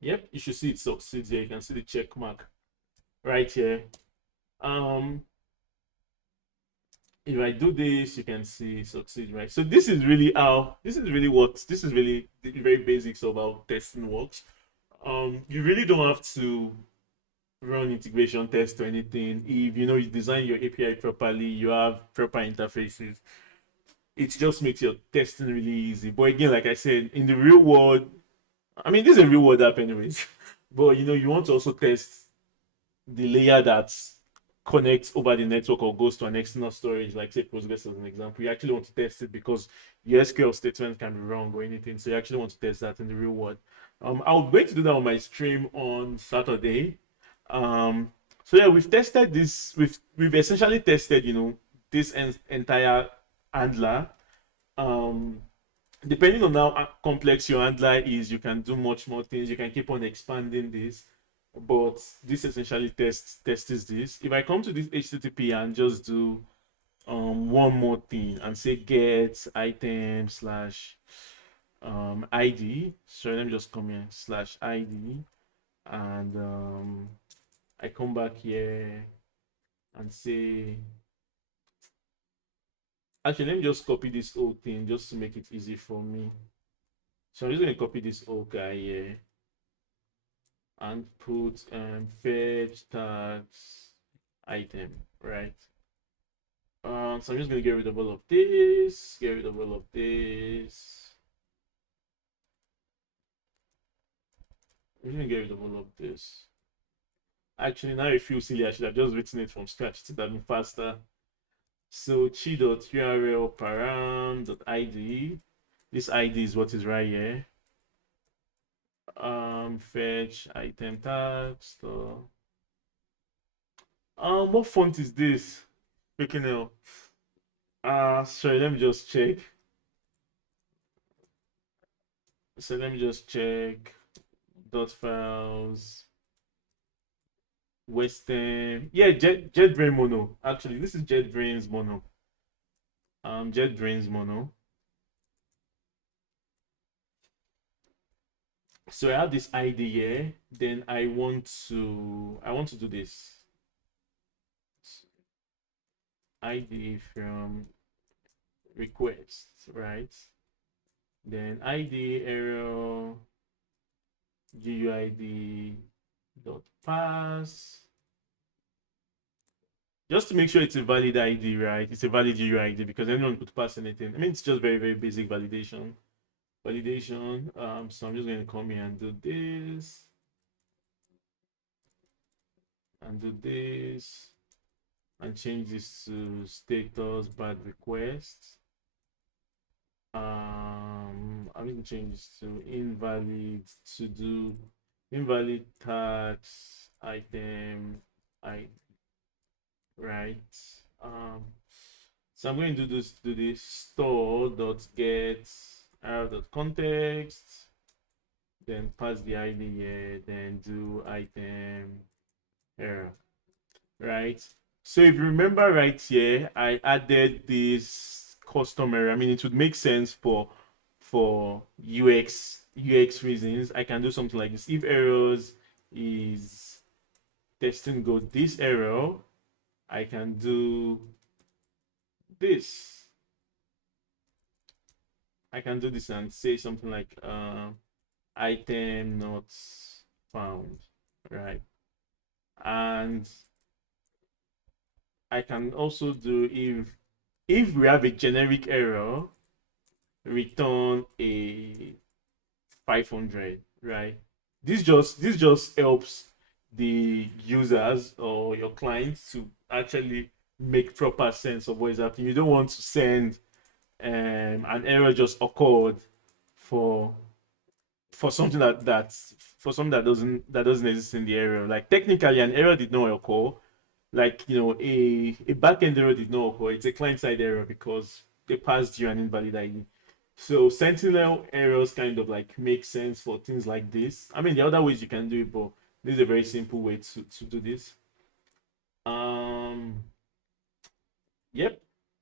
Yep, you should see it succeeds here. You can see the check mark right here. Um, if I do this, you can see succeed, right? So this is really the very basics of how testing works. You really don't have to run integration tests or anything. If you design your API properly, you have proper interfaces. it just makes your testing really easy. But again, like I said, in the real world, I mean, this is a real world app, anyways. But you want to also test the layer that connects over the network or goes to an external storage, like say Postgres as an example. You actually want to test it because your SQL statement can be wrong or anything. So you actually want to test that in the real world. I'm going to do that on my stream on Saturday. Um, so yeah, we've tested this. We've essentially tested, this entire handler. Um, Depending on how complex your handler is, you can do much more things. You can keep on expanding this, but this essentially tests this. If I come to this HTTP and just do one more thing and say get item slash ID. So let me just come here slash ID, and I come back here and say, actually, let me just copy this whole thing just to make it easy for me. So I'm just going to copy this whole guy here and put fetch tags item, right? So I'm just going to get rid of all of this, get rid of all of this. I'm going to get rid of all of this. Actually, now I feel silly. I should have just written it from scratch. It would have been faster. So chi.url param.id. This ID is what is right here. Fetch item tag store. What font is this? Freaking hell. Sorry, let me just check. So let me just check dot files. Western. Yeah, JetBrains Mono. Actually, this is JetBrains Mono. JetBrains Mono. So I have this ID here. Then I want to do this. ID from request, right? Then ID error GUID dot pass. Just to make sure it's a valid ID, right? It's a valid GUID because anyone could pass anything. I mean, it's just very, very basic validation. So I'm just going to come here and do this. And do this. And change this to status bad request. I'm going to change this to invalid to do invalid tags item right. So I'm going to do this store dot get dot context, then pass the ID here, then do item error, right? So if you remember right here, I added this custom error. I mean, it would make sense for UX reasons. I can do something like this. If errors is testing go this error, I can do this. I can do this and say something like item not found, right? And I can also do if we have a generic error, return a 500, right? This just helps the users or your clients to actually make proper sense of what is happening. You don't want to send an error just occurred for for something that doesn't exist in the error. Like technically, an error did not occur. Like a backend error did not occur. It's a client side error because they passed you an invalid ID. So Sentinel errors kind of like make sense for things like this. I mean, the other ways you can do it, but this is a very simple way to do this. Um, yep.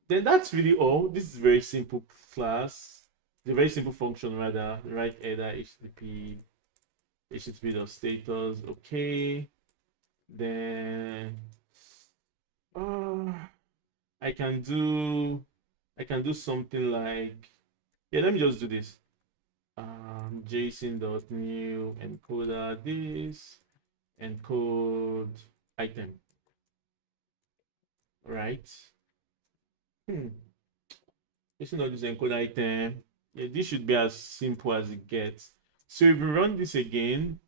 Then that's really all. This is a very simple class. It's a very simple function rather. Right header http.status. Okay. Then uh, I can do I can do something like, yeah, let me just do this. JSON.new encoder this encode item, right? This is not this encode item. Yeah, this should be as simple as it gets. So if we run this again,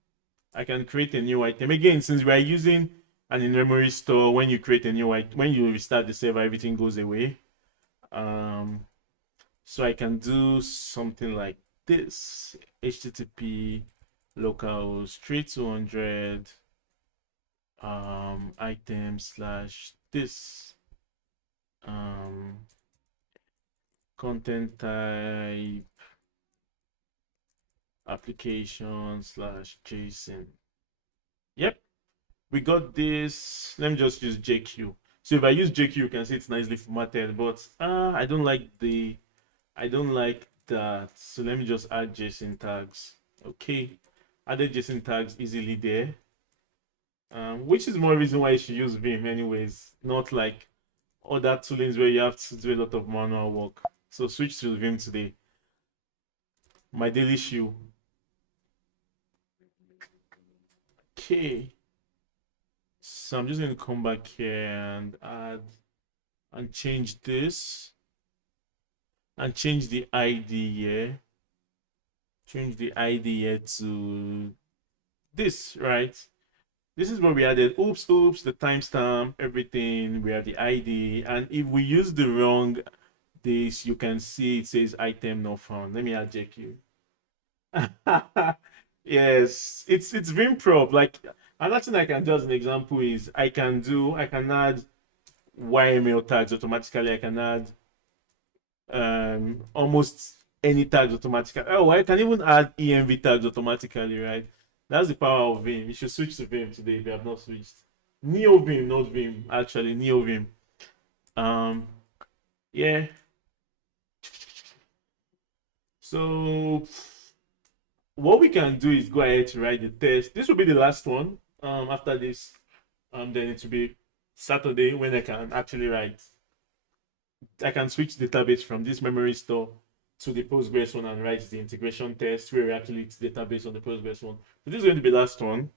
I can create a new item. Again, since we are using an in-memory store, when you create a new item, when you restart the server, everything goes away. So I can do something like this: HTTP localhost 3200 item slash this content type application slash JSON. Yep, we got this. Let me just use JQ. So if I use JQ, you can see it's nicely formatted, but I don't like that. So let me just add JSON tags. Okay, added JSON tags easily there. Which is more reason why you should use Vim anyways, not like other toolings where you have to do a lot of manual work. So switch to Vim today. My daily shoe. Okay. So I'm just going to come back here and add and change this and change the ID here. Change the ID here to this, right? This is what we added. Oops, the timestamp, everything. We have the ID. And if we use the wrong this, you can see it says item not found. Let me add JQ. Yes, it's Vim prop. Like another thing I can do as an example is I can add YML tags automatically. I can add almost any tags automatically. Oh, I can even add env tags automatically, right? That's the power of Vim. You should switch to Vim today if you have not switched. Neo Vim, not Vim, actually Neo Vim. Yeah. So what we can do is go ahead to write the test. This will be the last one. After this, then it will be Saturday when I can actually write. I can switch database from this memory store to the Postgres one and write the integration test where we actually it's database on the Postgres one. So this is going to be the last one.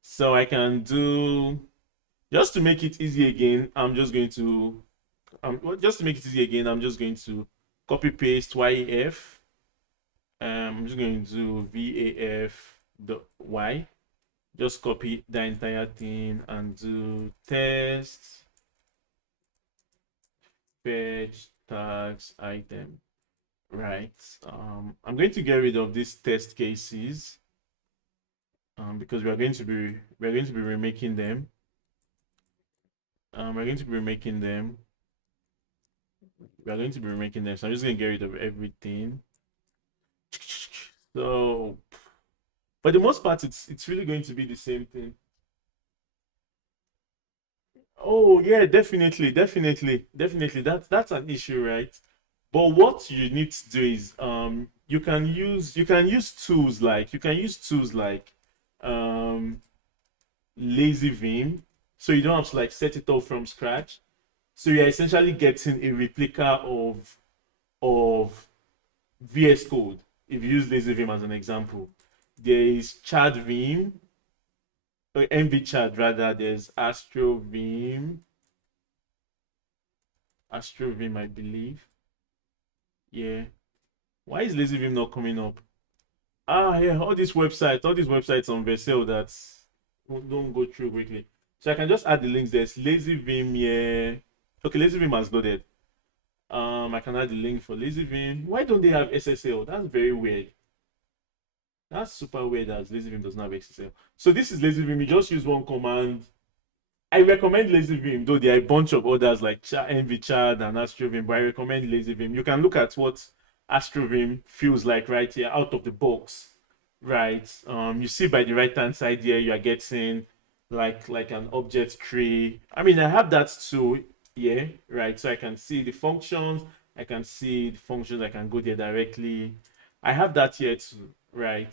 So I can do just to make it easy again. I'm just going to just to make it easy again. I'm just going to copy paste YEF. I'm just going to do VAF.y. Just copy the entire thing and do test fetch tags item. Right. I'm going to get rid of these test cases because we're going to be remaking them. We're going to be remaking them. So I'm just going to get rid of everything. So, for the most part, it's really going to be the same thing. Oh yeah, definitely. That's an issue, right? But what you need to do is you can use tools like um lazy Vim, so you don't have to like set it up from scratch. So you're essentially getting a replica of VS Code. If you use lazy Vim as an example, there is Chad Vim, or MV Chad rather. There's Astro Vim, I believe. Yeah. Why is lazy Vim not coming up? Yeah, all these websites on Vercel that don't go through quickly. So I can just add the links. There's lazy Vim here. Okay, lazy Vim has loaded. I can add the link for lazy Vim. Why don't they have SSL? That's very weird. That's super weird that lazy Vim doesn't have SSL. So this is lazy Vim. You just use one command. I recommend lazy Vim, though there are a bunch of others like NVChad and AstroVim, but I recommend lazy Vim. You can look at what AstroVim feels like right here out of the box, right? You see by the right hand side here, you are getting like an object tree. I mean, I have that too, yeah, right? So I can see the functions, I can go there directly. I have that here too, right?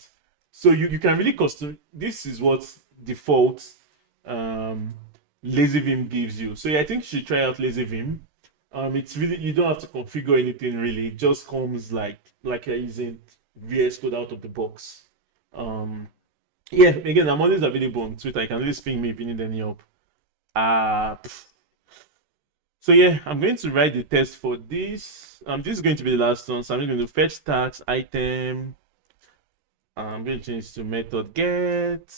So you can really custom. This is what default um lazy Vim gives you. So yeah, I think you should try out lazy Vim. It's really you don't have to configure anything really. It just comes like you're using VS Code out of the box. Yeah, again, I'm always available on Twitter. You can always ping me if you need any help. Uh, So yeah, I'm going to write the test for this. This is going to be the last one. So I'm just going to fetch tags item. I'm going to change to method get.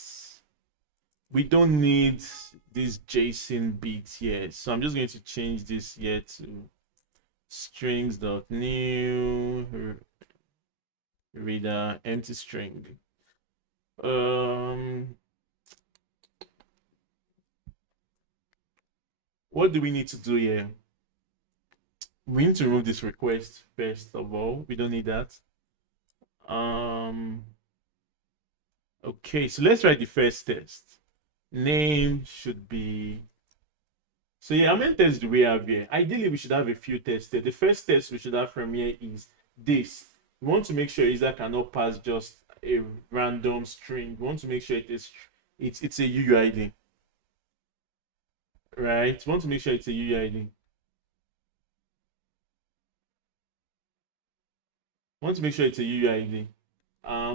We don't need this JSON bit here. So I'm just going to change this here to strings.new reader empty string. What do we need to do here? We need to remove this request first of all. We don't need that. Okay, so let's write the first test. Name should be. So yeah, how many tests do we have here? Ideally, we should have a few tests here. The first test we should have from here is this. We want to make sure user cannot pass just a random string. We want to make sure it's a UUID. Right? We want to make sure it's a UUID. We want to make sure it's a UUID.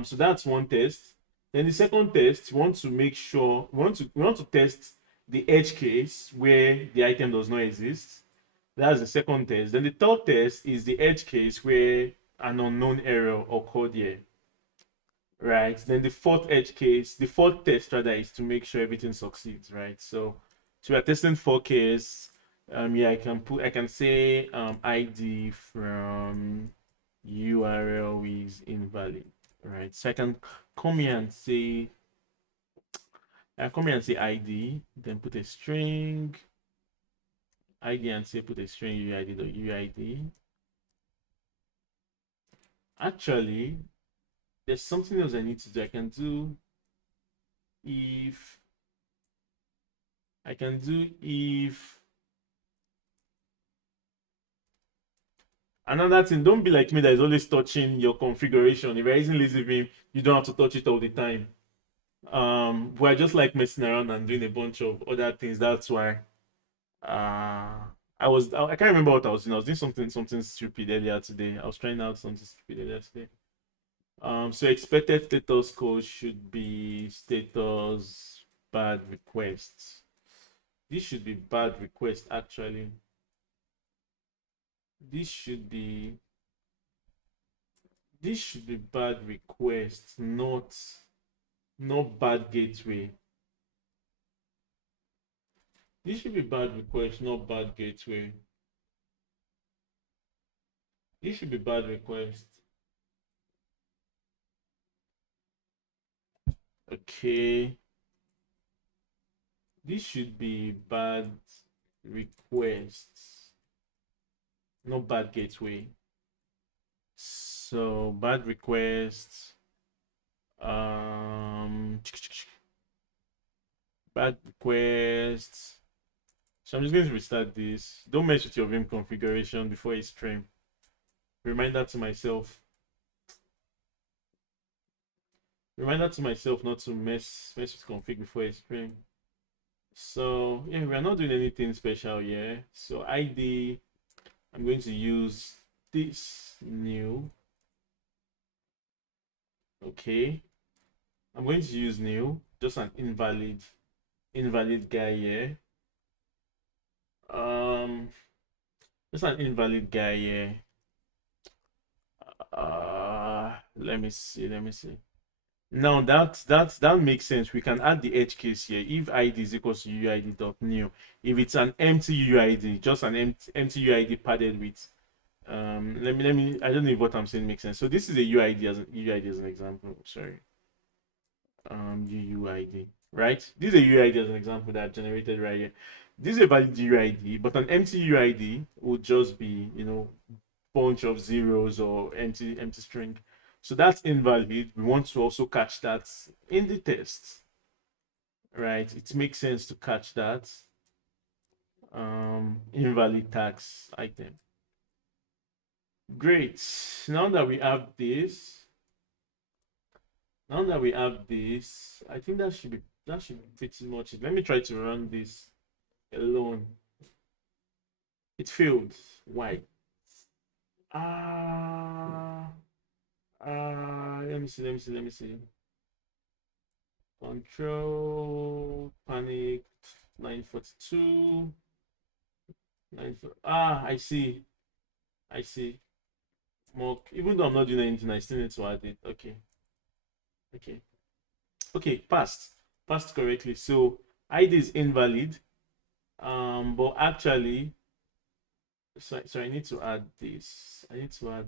So that's one test. Then the second test, we want to make sure we want to test the edge case where the item does not exist. That's the second test. Then the third test is the edge case where an unknown error occurred here. Right. Then the fourth test rather is to make sure everything succeeds, right? So we are testing four case. Yeah, I can say ID from URL is invalid, right? So I come here and say ID, then put a string ID and say put a string UID. Actually, there's something else I need to do. If I can do if another thing, don't be like me that is always touching your configuration. If you're using lazy vim, you don't have to touch it all the time. But I just like messing around and doing a bunch of other things. That's why I can't remember what I was doing. I was doing something stupid earlier today. I was trying out something stupid earlier today. So expected status code should be status bad requests. This should be bad request actually. This should be bad request, not bad gateway. This should be bad request, not bad gateway. This should be bad request. Okay. This should be bad requests, not bad gateway. So bad requests. Bad requests. So I'm just going to restart this. Don't mess with your Vim configuration before a stream. Reminder to myself. Reminder to myself not to mess with config before a stream. So yeah, we're not doing anything special here. So ID, I'm going to use this new. Okay. I'm going to use new, just an invalid guy here. Just an invalid guy here. Let me see. Now that makes sense. We can add the edge case here. If ID is equals to UID.new, if it's an empty UID, just an empty UID padded with let me I don't know if what I'm saying makes sense. So this is a UID as an example. Sorry. UUID, right? This is a UID as an example that I generated right here. This is a valid UID, but an empty UID would just be, bunch of zeros or empty string. So that's invalid. We want to also catch that in the test, right? It makes sense to catch that invalid tags item. Great. Now that we have this, I think that should be pretty much it. Let me try to run this alone. It failed. Why? Let me see. Control panic 942. I see. I see. Mock. Even though I'm not doing anything, I still need to add it. Okay. Okay. Okay. Passed. Passed correctly. So ID is invalid. But actually, so I need to add this. I need to add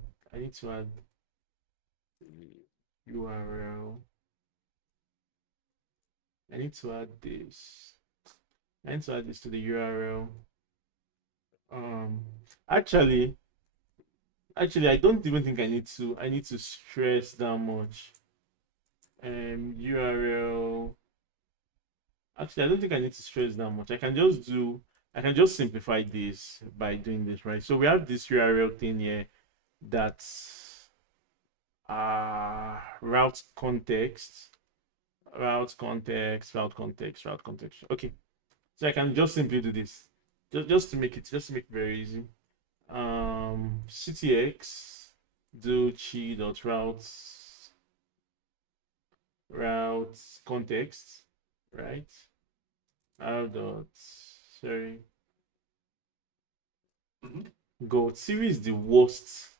the URL. I need to add this. I need to add this to the URL. Um, actually, I don't even think I need to stress that much. URL. Actually, I don't think I need to stress that much. I can just simplify this by doing this, right? So we have this URL thing here that's route context. Okay. So I can just simply do this. Just to make it very easy. CTX do chi dot route context, right? R dot sorry. God, Siri is the worst.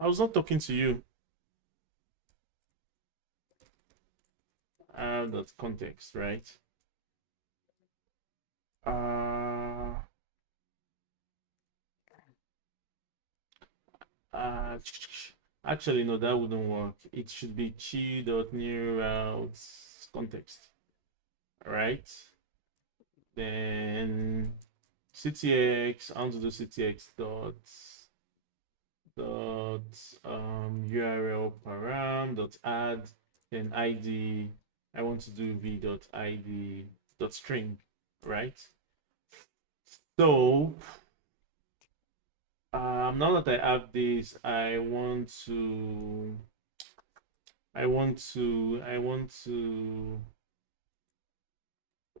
I was not talking to you. R dot context, right? Uh, uh actually no, that wouldn't work. It should be chi dot new routes context, right? Then CTX, I want to do CTX URL param dot add, then ID. I want to do v dot id dot string, right? So now that I have this, I want to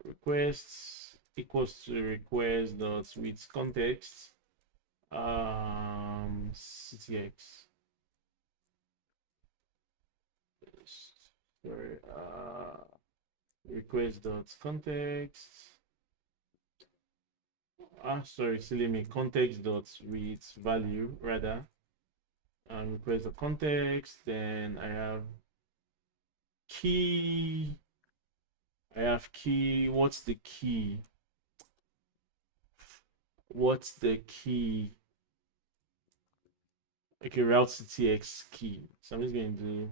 request equals to request dot with context CTX. Sorry, request dot context. Sorry, silly me. Context dot with value rather. And request the context. Then I have key. I have key. What's the key? What's the key? Okay, route CTX key. So I'm just going to do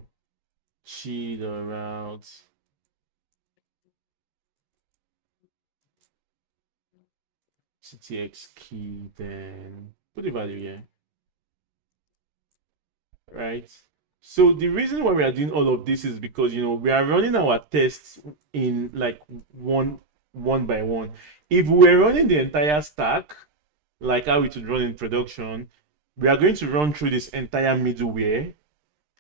chi the route CTX key. Then put the value here, right? So the reason why we are doing all of this is because we are running our tests in like one by one. If we're running the entire stack, like how it would run in production, we are going to run through this entire middleware,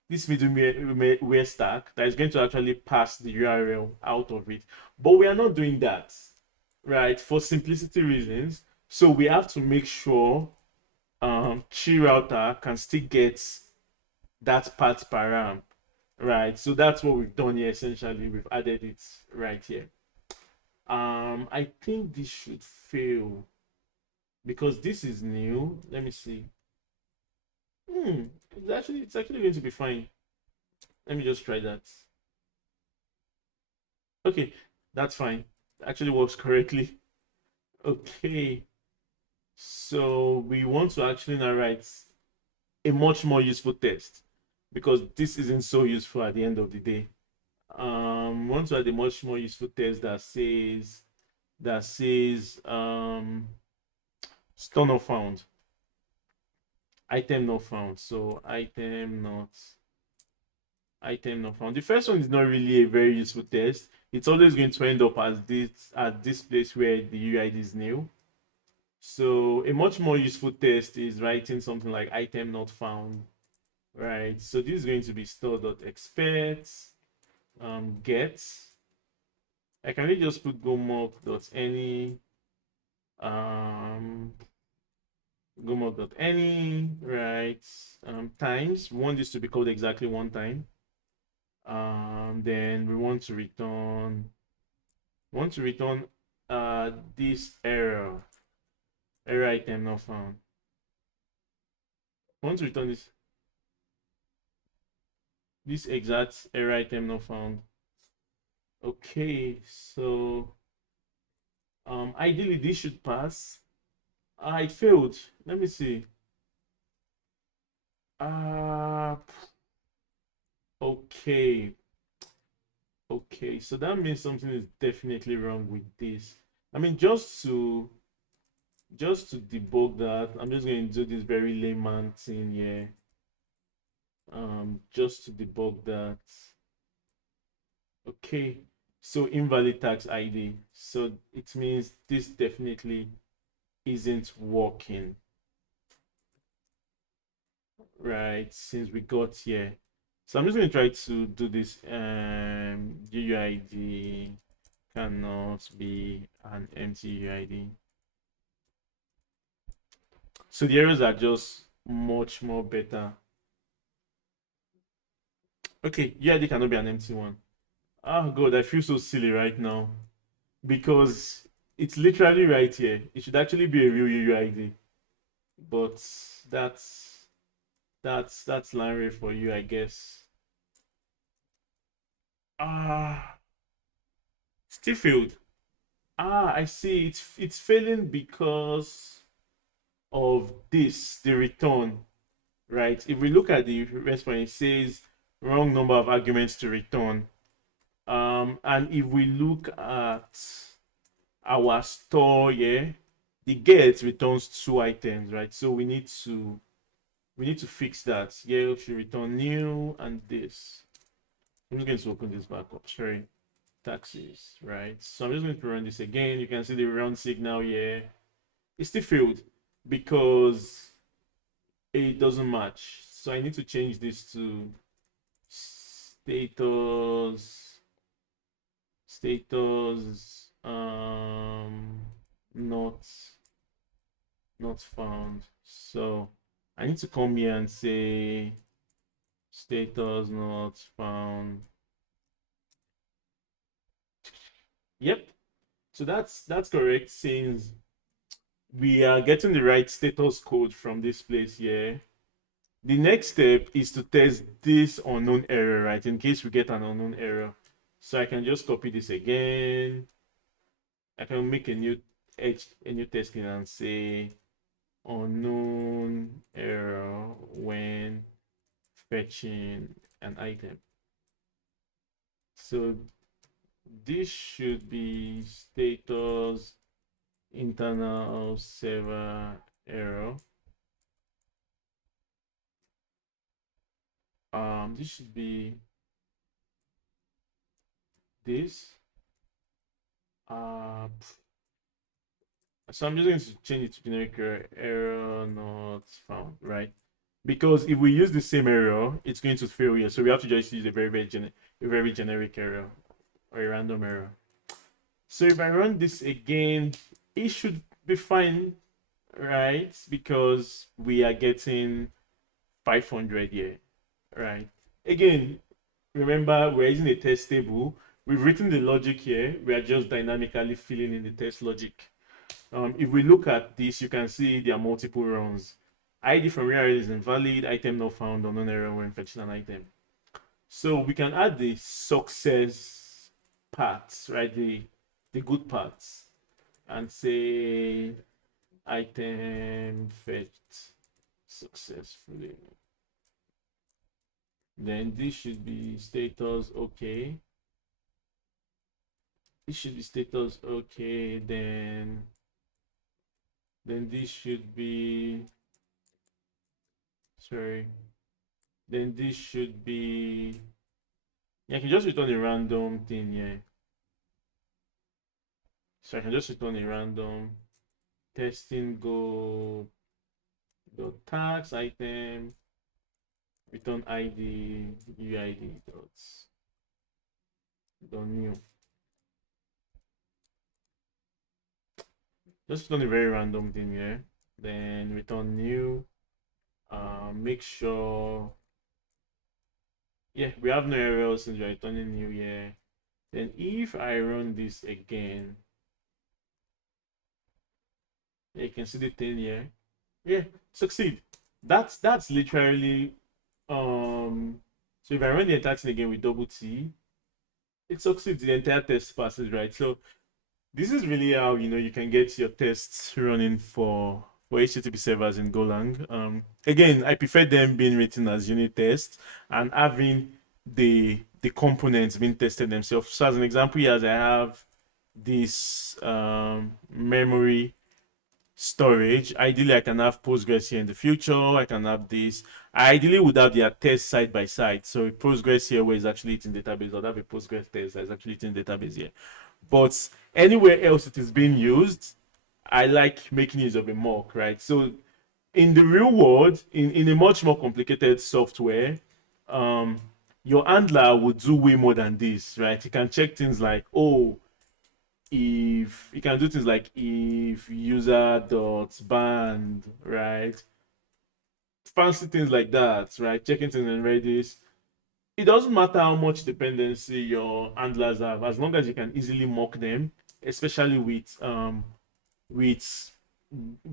this middleware stack that is going to actually pass the URL out of it. But we are not doing that, right? For simplicity reasons. So we have to make sure Chi router can still get that path param, right? So that's what we've done here. Essentially, we've added it right here. I think this should fail because this is new. Let me see. It's actually going to be fine. Let me just try that. Okay, that's fine. Actually works correctly. Okay, so we want to actually now write a much more useful test because this isn't so useful at the end of the day. Want to add a much more useful test that says store not found, item not found. So item not found. The first one is not really a very useful test. It's always going to end up as this at this place where the UID is new. So a much more useful test is writing something like item not found, right? So this is going to be store.expect get. I can really just put gomock.any gomock.any, right? Times. We want this to be called exactly one time. Then we want to return this error error item not found. I want to return this exact error item not found. Okay, so ideally this should pass. It failed. Let me see. Uh okay. Okay, so that means something is definitely wrong with this. I mean, just to debug that, I'm just going to do this very layman thing here. Just to debug that. Okay, so invalid tax ID. So it means this definitely isn't working, right? Since we got here. So I'm just going to try to do this. UUID cannot be an empty UUID. So the errors are just much more better. Okay, UUID cannot be an empty one. Oh god, I feel so silly right now because it's literally right here. It should actually be a real UUID, but that's that's Lanre for you, I guess. Ah, still failed. I see. It's failing because of this, the return, right? If we look at the response, it says wrong number of arguments to return. And if we look at our store, yeah, the get returns 2 items, right? So we need to fix that. Yeah, should return new and this. I'm just going to open this back up. Sorry, taxes, right? So I'm just going to run this again. You can see the run signal here. It still failed because it doesn't match. So I need to change this to status not found. So I need to come here and say status not found. Yep. So that's correct since we are getting the right status code from this place here. The next step is to test this unknown error, right? In case we get an unknown error. So I can just copy this again. I can make a new testing and say unknown error when fetching an item. So this should be status internal server error. This should be this. So I'm just going to change it to generic error not found, right? Because if we use the same error, it's going to fail here. So we have to just use a very generic error or a random error. So if I run this again, it should be fine, right? Because we are getting 500 here, right? Again, remember we're using a test table. We've written the logic here. We are just dynamically filling in the test logic. If we look at this, you can see there are multiple runs. ID from where is invalid, item not found, unknown error when fetching an item. So we can add the success parts, right? The good parts, and say item fetched successfully. Then this should be status okay. This should be status okay. Then this should be sorry. Then this should be yeah, I can just return a random thing here. So I can just return a random testing go dot tax item return ID UID dot new. Just return a very random thing here. Then return new. Make sure yeah, we have no errors since we're returning new here. Then if I run this again, Yeah, you can see the thing here. Yeah, succeed. That's literally so if I run the entire thing again with double T, it succeeds. The entire test passes, right? So this is really how you can get your tests running for HTTP servers in Golang. Again, I prefer them being written as unit tests and having the components being tested themselves. So as an example, here, as I have this memory storage. Ideally, I can have Postgres here in the future. I can have this. I ideally would have their tests side by side. So Postgres here, where it's actually in database, I'll have a Postgres test that's actually in database here. But anywhere else it is being used, I like making use of a mock, right? So in the real world, in a much more complicated software, um, your handler would do way more than this, right? You can check things like, oh, if you can do things like if user dot band, right? Fancy things like that, right? Checking things in Redis. It doesn't matter how much dependency your handlers have, as long as you can easily mock them, especially with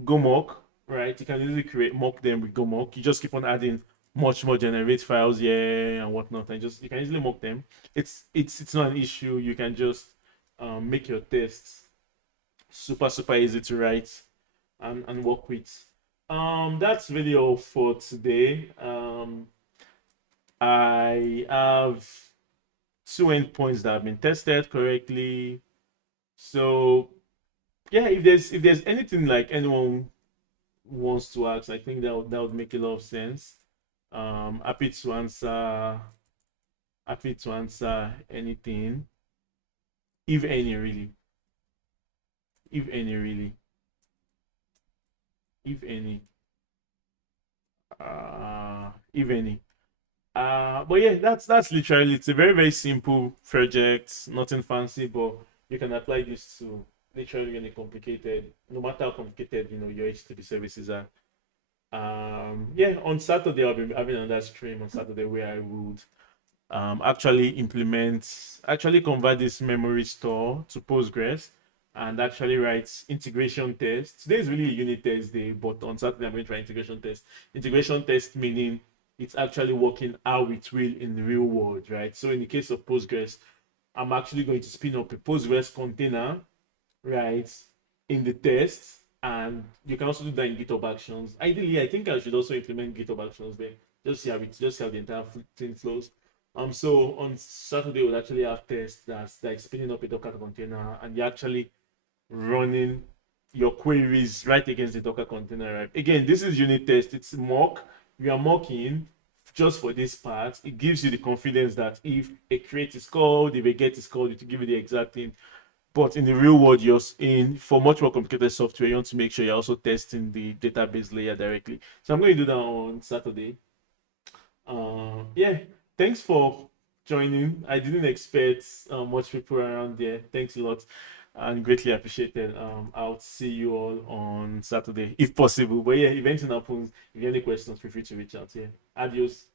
GoMock, right? You can easily create mock them with GoMock. You just keep on adding much more generate files here and whatnot, and just you can easily mock them. It's not an issue. You can just make your tests super easy to write and work with. That's really all for today. I have two endpoints that have been tested correctly. So yeah, if there's anything like anyone wants to ask, I think that would make a lot of sense. Happy to answer anything, if any really, if any really, if any, if any. But yeah, that's literally it's a very simple project, nothing fancy, but you can apply this to literally any complicated, no matter how complicated your HTTP services are. Yeah, on Saturday I'll be having another stream on Saturday where I would actually convert this memory store to Postgres and actually write integration tests. Today is really a unit test day, but on Saturday I'm going to write integration test. Integration test meaning it's actually working how it will in the real world, right? So in the case of Postgres, I'm actually going to spin up a Postgres container, right, in the test, and you can also do that in GitHub Actions. Ideally, I think I should also implement GitHub Actions there. Just see how the entire thing flows. So on Saturday we'll actually have tests that's like spinning up a Docker container, and you're actually running your queries right against the Docker container, right? Again, this is unit test. It's mock. We are mocking just for this part. It gives you the confidence that if a create is called, if a get is called, it will give you the exact thing. But in the real world, you're in for much more complicated software. You want to make sure you're also testing the database layer directly. So I'm going to do that on Saturday. Yeah, thanks for joining. I didn't expect much people around there. Thanks a lot and greatly appreciated. I'll see you all on Saturday if possible. But yeah, if anything happens, if you have any questions, feel free to reach out. Yeah, adios.